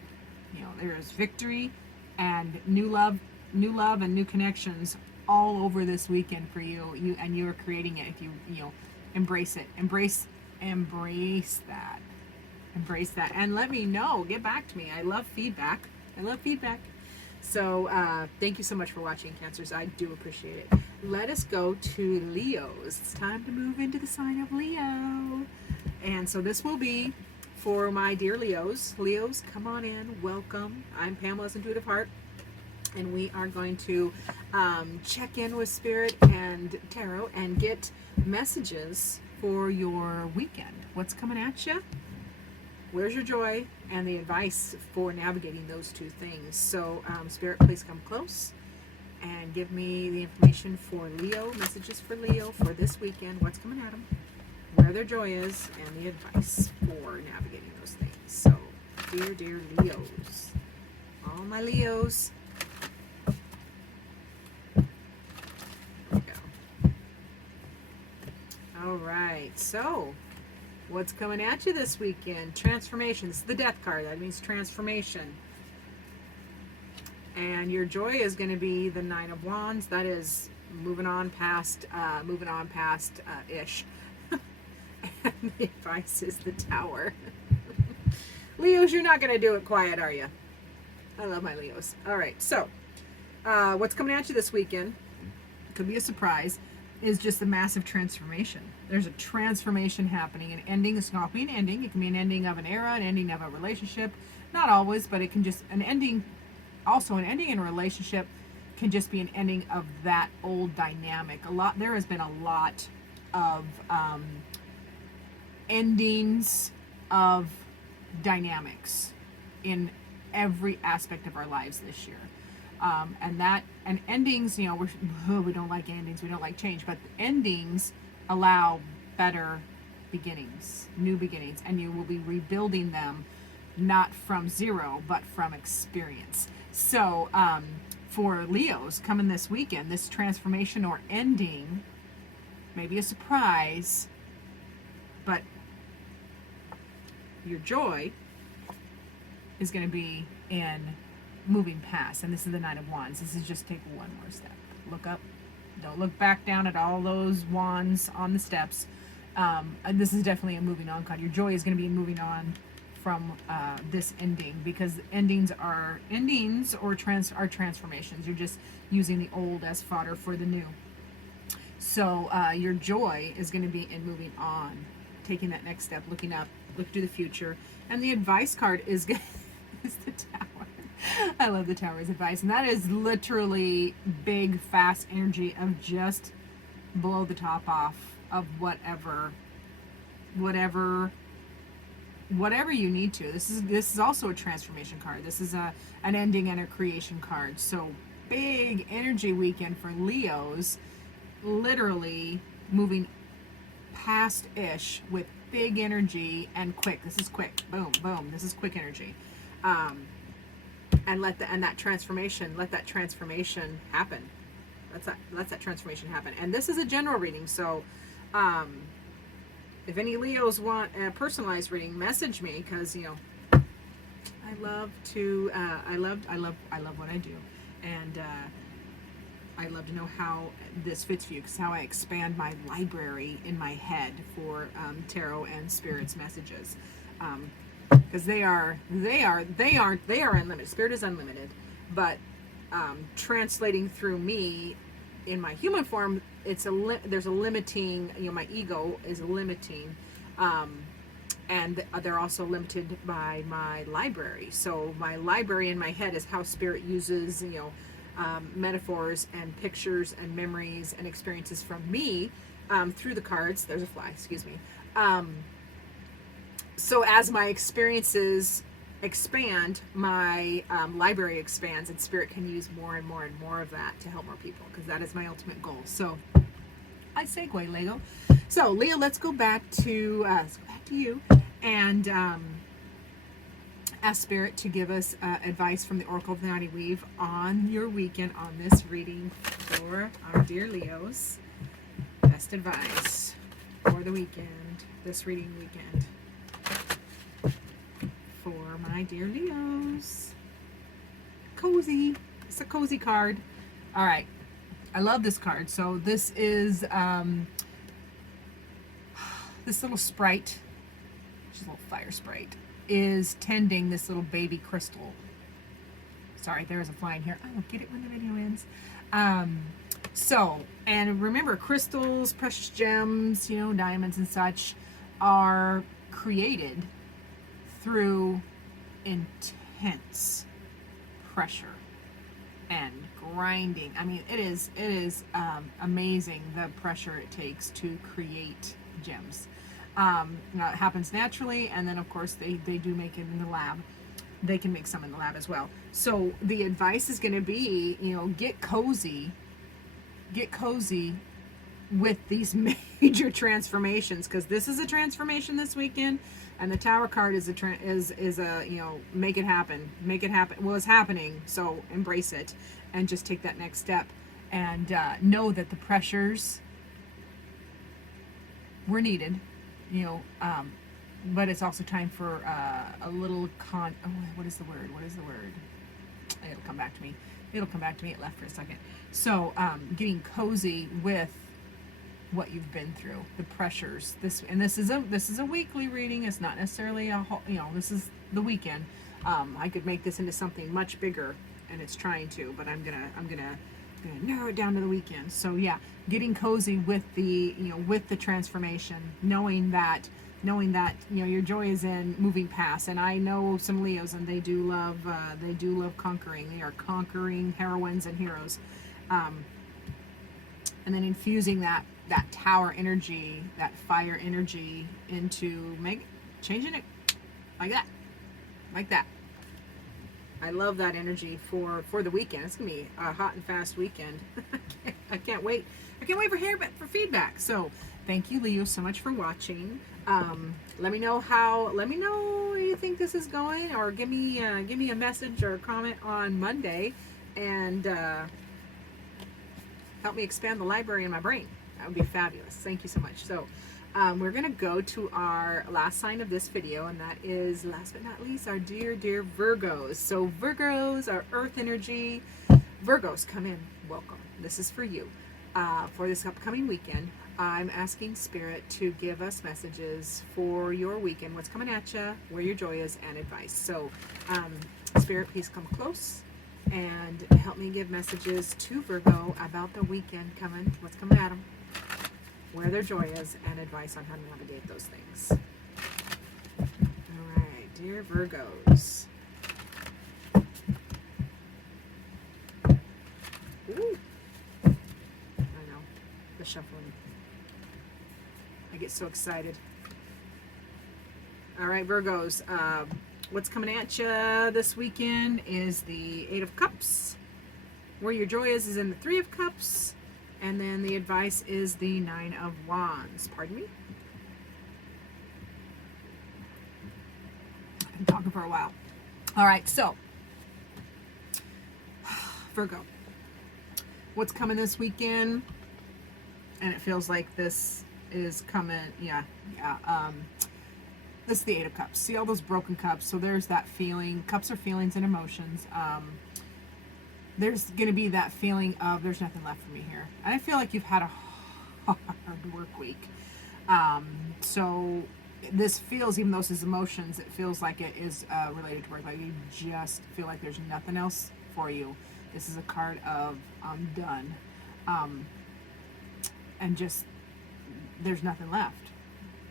You know, there's victory and new love and new connections all over this weekend for you. You are creating it if you embrace it. Embrace that. Embrace that. And let me know. Get back to me. I love feedback. So thank you so much for watching, Cancers. I do appreciate it. Let us go to Leos. It's time to move into the sign of Leo. And so this will be for my dear Leos. Leos, come on in. Welcome. I'm Pamela's Intuitive Heart. And we are going to check in with Spirit and Tarot and get messages for your weekend. What's coming at you? Where's your joy? And the advice for navigating those two things. So, Spirit, please come close and give me the information for Leo, messages for Leo for this weekend. What's coming at them, where their joy is, and the advice for navigating those things. So, dear Leos, all my Leos, there we go. All right, so what's coming at you this weekend? Transformation. This is the Death card. That means transformation. And your joy is going to be the Nine of Wands. That is moving on past ish. And the advice is the Tower. Leos, you're not going to do it quiet, are you? I love my Leos. All right, so what's coming at you this weekend, could be a surprise, is just a massive transformation. There's a transformation happening. An ending is not being an ending. It can be an ending of an era, an ending of a relationship. Not always, but it can just an ending. Also, an ending in a relationship can just be an ending of that old dynamic. There has been a lot of endings of dynamics in every aspect of our lives this year. And endings, we don't like endings, we don't like change, but endings allow better beginnings, new beginnings, and you will be rebuilding them not from zero, but from experience. So for Leos coming this weekend, this transformation or ending may be a surprise, but your joy is going to be in moving past. And this is the Nine of Wands. This is just take one more step. Look up. Don't look back down at all those wands on the steps. And this is definitely a moving on card. Your joy is going to be moving on from this ending, because endings are transformations. You're just using the old as fodder for the new. So your joy is going to be in moving on, taking that next step, looking up, look to the future. And the advice card is the Tower. I love the Tower's advice, and that is literally big, fast energy of just blow the top off of whatever you need to. This is also a transformation card. This is an ending and a creation card. So big energy weekend for Leos, literally moving past-ish with big energy and quick. This is quick. Boom, boom. This is quick energy. And let that transformation happen. Let that transformation happen. And this is a general reading, so if any Leos want a personalized reading, message me, because I love what I do, and I love to know how this fits for you, because how I expand my library in my head for tarot and spirits messages. Because they are unlimited. Spirit is unlimited, but translating through me in my human form, there's a limiting. My ego is limiting, and they're also limited by my library. So my library in my head is how Spirit uses metaphors and pictures and memories and experiences from me through the cards. There's a fly. Excuse me. So as my experiences expand, my library expands, and Spirit can use more and more and more of that to help more people, because that is my ultimate goal. So I segue, Lego. So Leo, let's go back to you, and ask Spirit to give us advice from the Oracle of the Naughty Weave on your weekend, on this reading for our dear Leos. Best advice for the weekend, this reading weekend, for my dear Leos. Cozy. It's a cozy card. All right. I love this card. So this is this little sprite, which is a little fire sprite, is tending this little baby crystal. Sorry, there's a fly in here. I will get it when the video ends. So, and remember, crystals, precious gems, diamonds and such, are created through intense pressure and grinding. I mean, it is amazing the pressure it takes to create gems. Now it happens naturally, and then of course they do make it in the lab. They can make some in the lab as well. So the advice is going to be, get cozy with these major transformations, because this is a transformation this weekend, and the Tower card is a make it happen. Well, it's happening, so embrace it and just take that next step, and know that the pressures were needed, but it's also time for a little what is the word? It'll come back to me. It left for a second. So getting cozy with what you've been through, the pressures. This is a weekly reading. It's not necessarily a whole, this is the weekend. I could make this into something much bigger, and it's trying to, but I'm gonna narrow it down to the weekend. So yeah, getting cozy with the with the transformation, knowing that your joy is in moving past. And I know some Leos, and they do love conquering. They are conquering heroines and heroes, and then infusing that Tower energy, that fire energy, into changing it like that. I love that energy for the weekend. It's gonna be a hot and fast weekend. I can't wait for feedback. So thank you, Leo, so much for watching. Let me know how you think this is going, or give me a message or a comment on Monday, and help me expand the library in my brain. That would be fabulous. Thank you so much. So We're going to go to our last sign of this video, and that is, last but not least, our dear, dear Virgos. So Virgos are earth energy. Virgos, come in. Welcome. This is for you. For this upcoming weekend, I'm asking Spirit to give us messages for your weekend, what's coming at you, where your joy is, and advice. So, Spirit, please come close and help me give messages to Virgo about the weekend coming, what's coming at them, where their joy is, and advice on how to navigate those things. All right, dear Virgos. Ooh. I know, the shuffling. I get so excited. All right, Virgos. What's coming at you this weekend is the Eight of Cups. Where your joy is in the Three of Cups. And then the advice is the Nine of Wands. Pardon me? I've been talking for a while. All right, so Virgo. What's coming this weekend? And it feels like this is coming. This is the Eight of Cups. See all those broken cups? So there's that feeling. Cups are feelings and emotions. There's going to be that feeling of there's nothing left for me here. And I feel like you've had a hard work week. So this feels, even though this is emotions, it feels like it is related to work. Like you just feel like there's nothing else for you. This is a card of I'm done. And just, there's nothing left.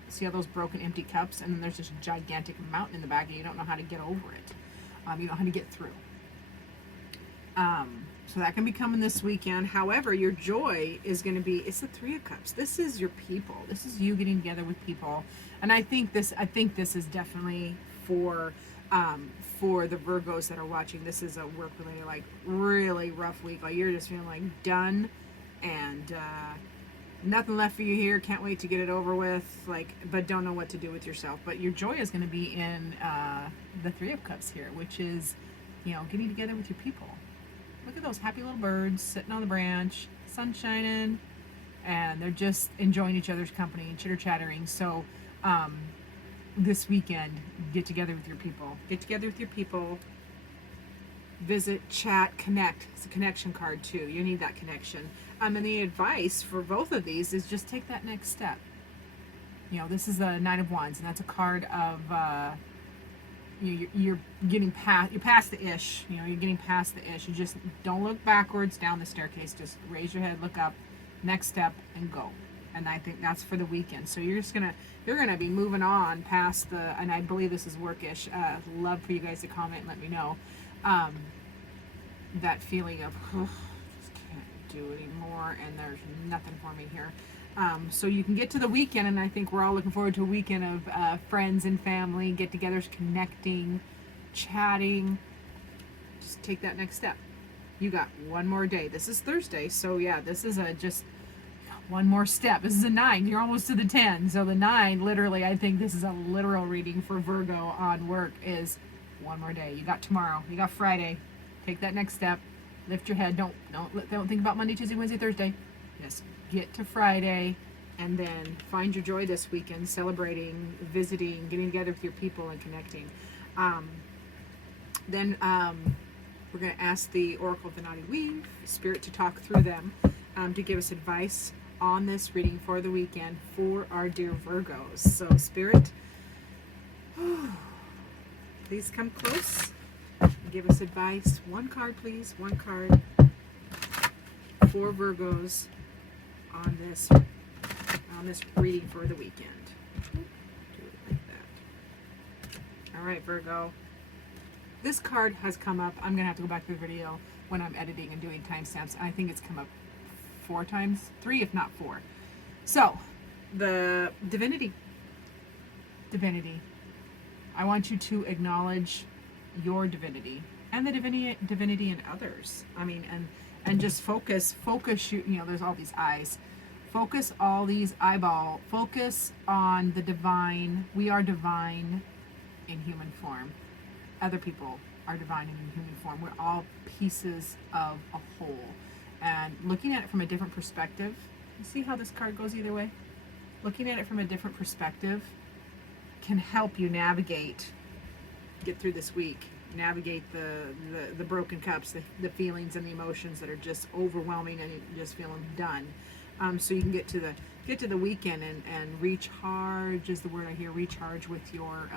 See all those broken empty cups? And then there's this gigantic mountain in the back and you don't know how to get over it. You don't know how to get through. So that can be coming this weekend. However, your joy is going to be, it's the Three of Cups. This is your people. This is you getting together with people. And I think this is definitely for the Virgos that are watching. This is a work related, like really rough week. Like you're just feeling like done and, nothing left for you here. Can't wait to get it over with. Like, but don't know what to do with yourself. But your joy is going to be in, the Three of Cups here, which is, getting together with your people. Look at those happy little birds sitting on the branch, sun shining, and they're just enjoying each other's company and chitter-chattering. So this weekend, get together with your people. Get together with your people. Visit, chat, connect. It's a connection card too. You need that connection. And the advice for both of these is just take that next step. This is the Nine of Wands, and that's a card of... you're getting past, you're past the ish, you're getting past the ish. You just don't look backwards down the staircase. Just raise your head, look up, next step, and go. And I think that's for the weekend. So you're gonna be moving on past the, and I believe this is workish. Love for you guys to comment and let me know. That feeling of, just can't do it anymore, and there's nothing for me here. So you can get to the weekend, and I think we're all looking forward to a weekend of friends and family, get-togethers, connecting, chatting. Just take that next step. You got one more day. This is Thursday, so yeah, this is just one more step. This is a 9. You're almost to the 10. So the 9, literally, I think this is a literal reading for Virgo on work, is one more day. You got tomorrow. You got Friday. Take that next step. Lift your head. Don't think about Monday, Tuesday, Wednesday, Thursday. Just get to Friday, and then find your joy this weekend, celebrating, visiting, getting together with your people, and connecting. Then we're going to ask the Oracle of the Naughty Weave, Spirit, to talk through them, to give us advice on this reading for the weekend for our dear Virgos. So, Spirit, please come close and give us advice. One card, please. One card for Virgos on this reading for the weekend. Do it like that. All right, Virgo. This card has come up. I'm gonna have to go back to the video when I'm editing and doing timestamps. I think it's come up 4 times, 3 if not 4. So, the divinity. I want you to acknowledge your divinity and the divinity in others. I mean, and just focus, there's all these eyes. Focus all these focus on the divine. We are divine in human form. Other people are divine in human form. We're all pieces of a whole. And looking at it from a different perspective, you see how this card goes either way? looking at it from a different perspective can help you get through this week, navigate the broken cups, the feelings and the emotions that are just overwhelming and you just feeling done. So you can get to the weekend and recharge is the word I hear. Recharge with your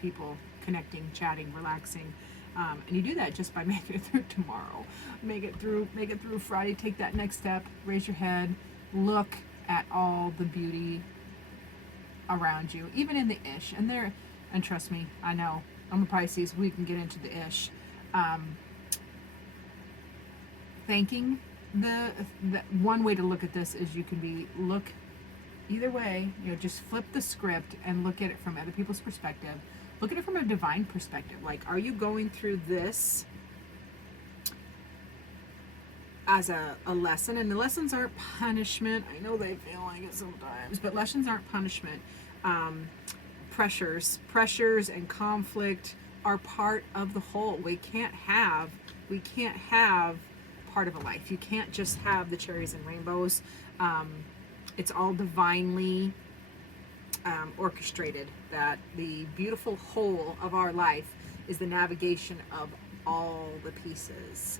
people, connecting, chatting, relaxing, and you do that just by making it through tomorrow. Make it through Friday. Take that next step. Raise your head. Look at all the beauty around you, even in the ish. And trust me, I know I'm a Pisces. We can get into the ish. Thanking the one way to look at this is you can look either way, just flip the script and look at it from other people's perspective. Look at it from a divine perspective. Like, are you going through this as a lesson? And the lessons aren't punishment. I know they feel like it sometimes, but lessons aren't punishment. Pressures and conflict are part of the whole. We can't have part of a life. You can't just have the cherries and rainbows. It's all divinely orchestrated, that the beautiful whole of our life is the navigation of all the pieces,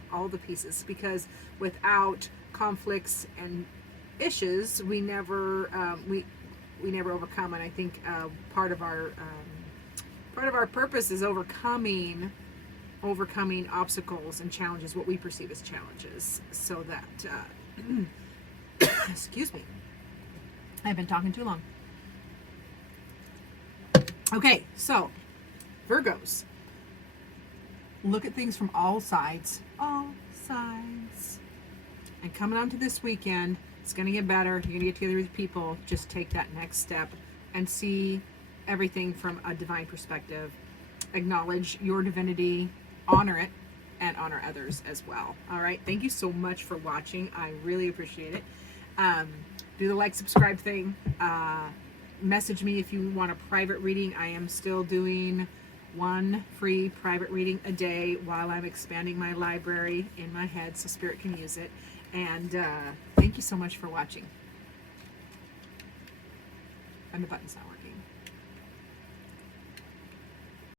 because without conflicts and issues we never overcome. And I think part of our purpose is overcoming obstacles and challenges, what we perceive as challenges, so that excuse me, I've been talking too long. Okay, so Virgos, look at things from all sides, and coming on to this weekend, it's going to get better. You're going to get together with people. Just take that next step and see everything from a divine perspective. Acknowledge your divinity, honor it, and honor others as well. All right, thank you so much for watching. I really appreciate it. Do the like, subscribe thing. Message me if you want a private reading. I am still doing one free private reading a day while I'm expanding my library in my head so Spirit can use it. And thank you so much for watching. And the button's not working.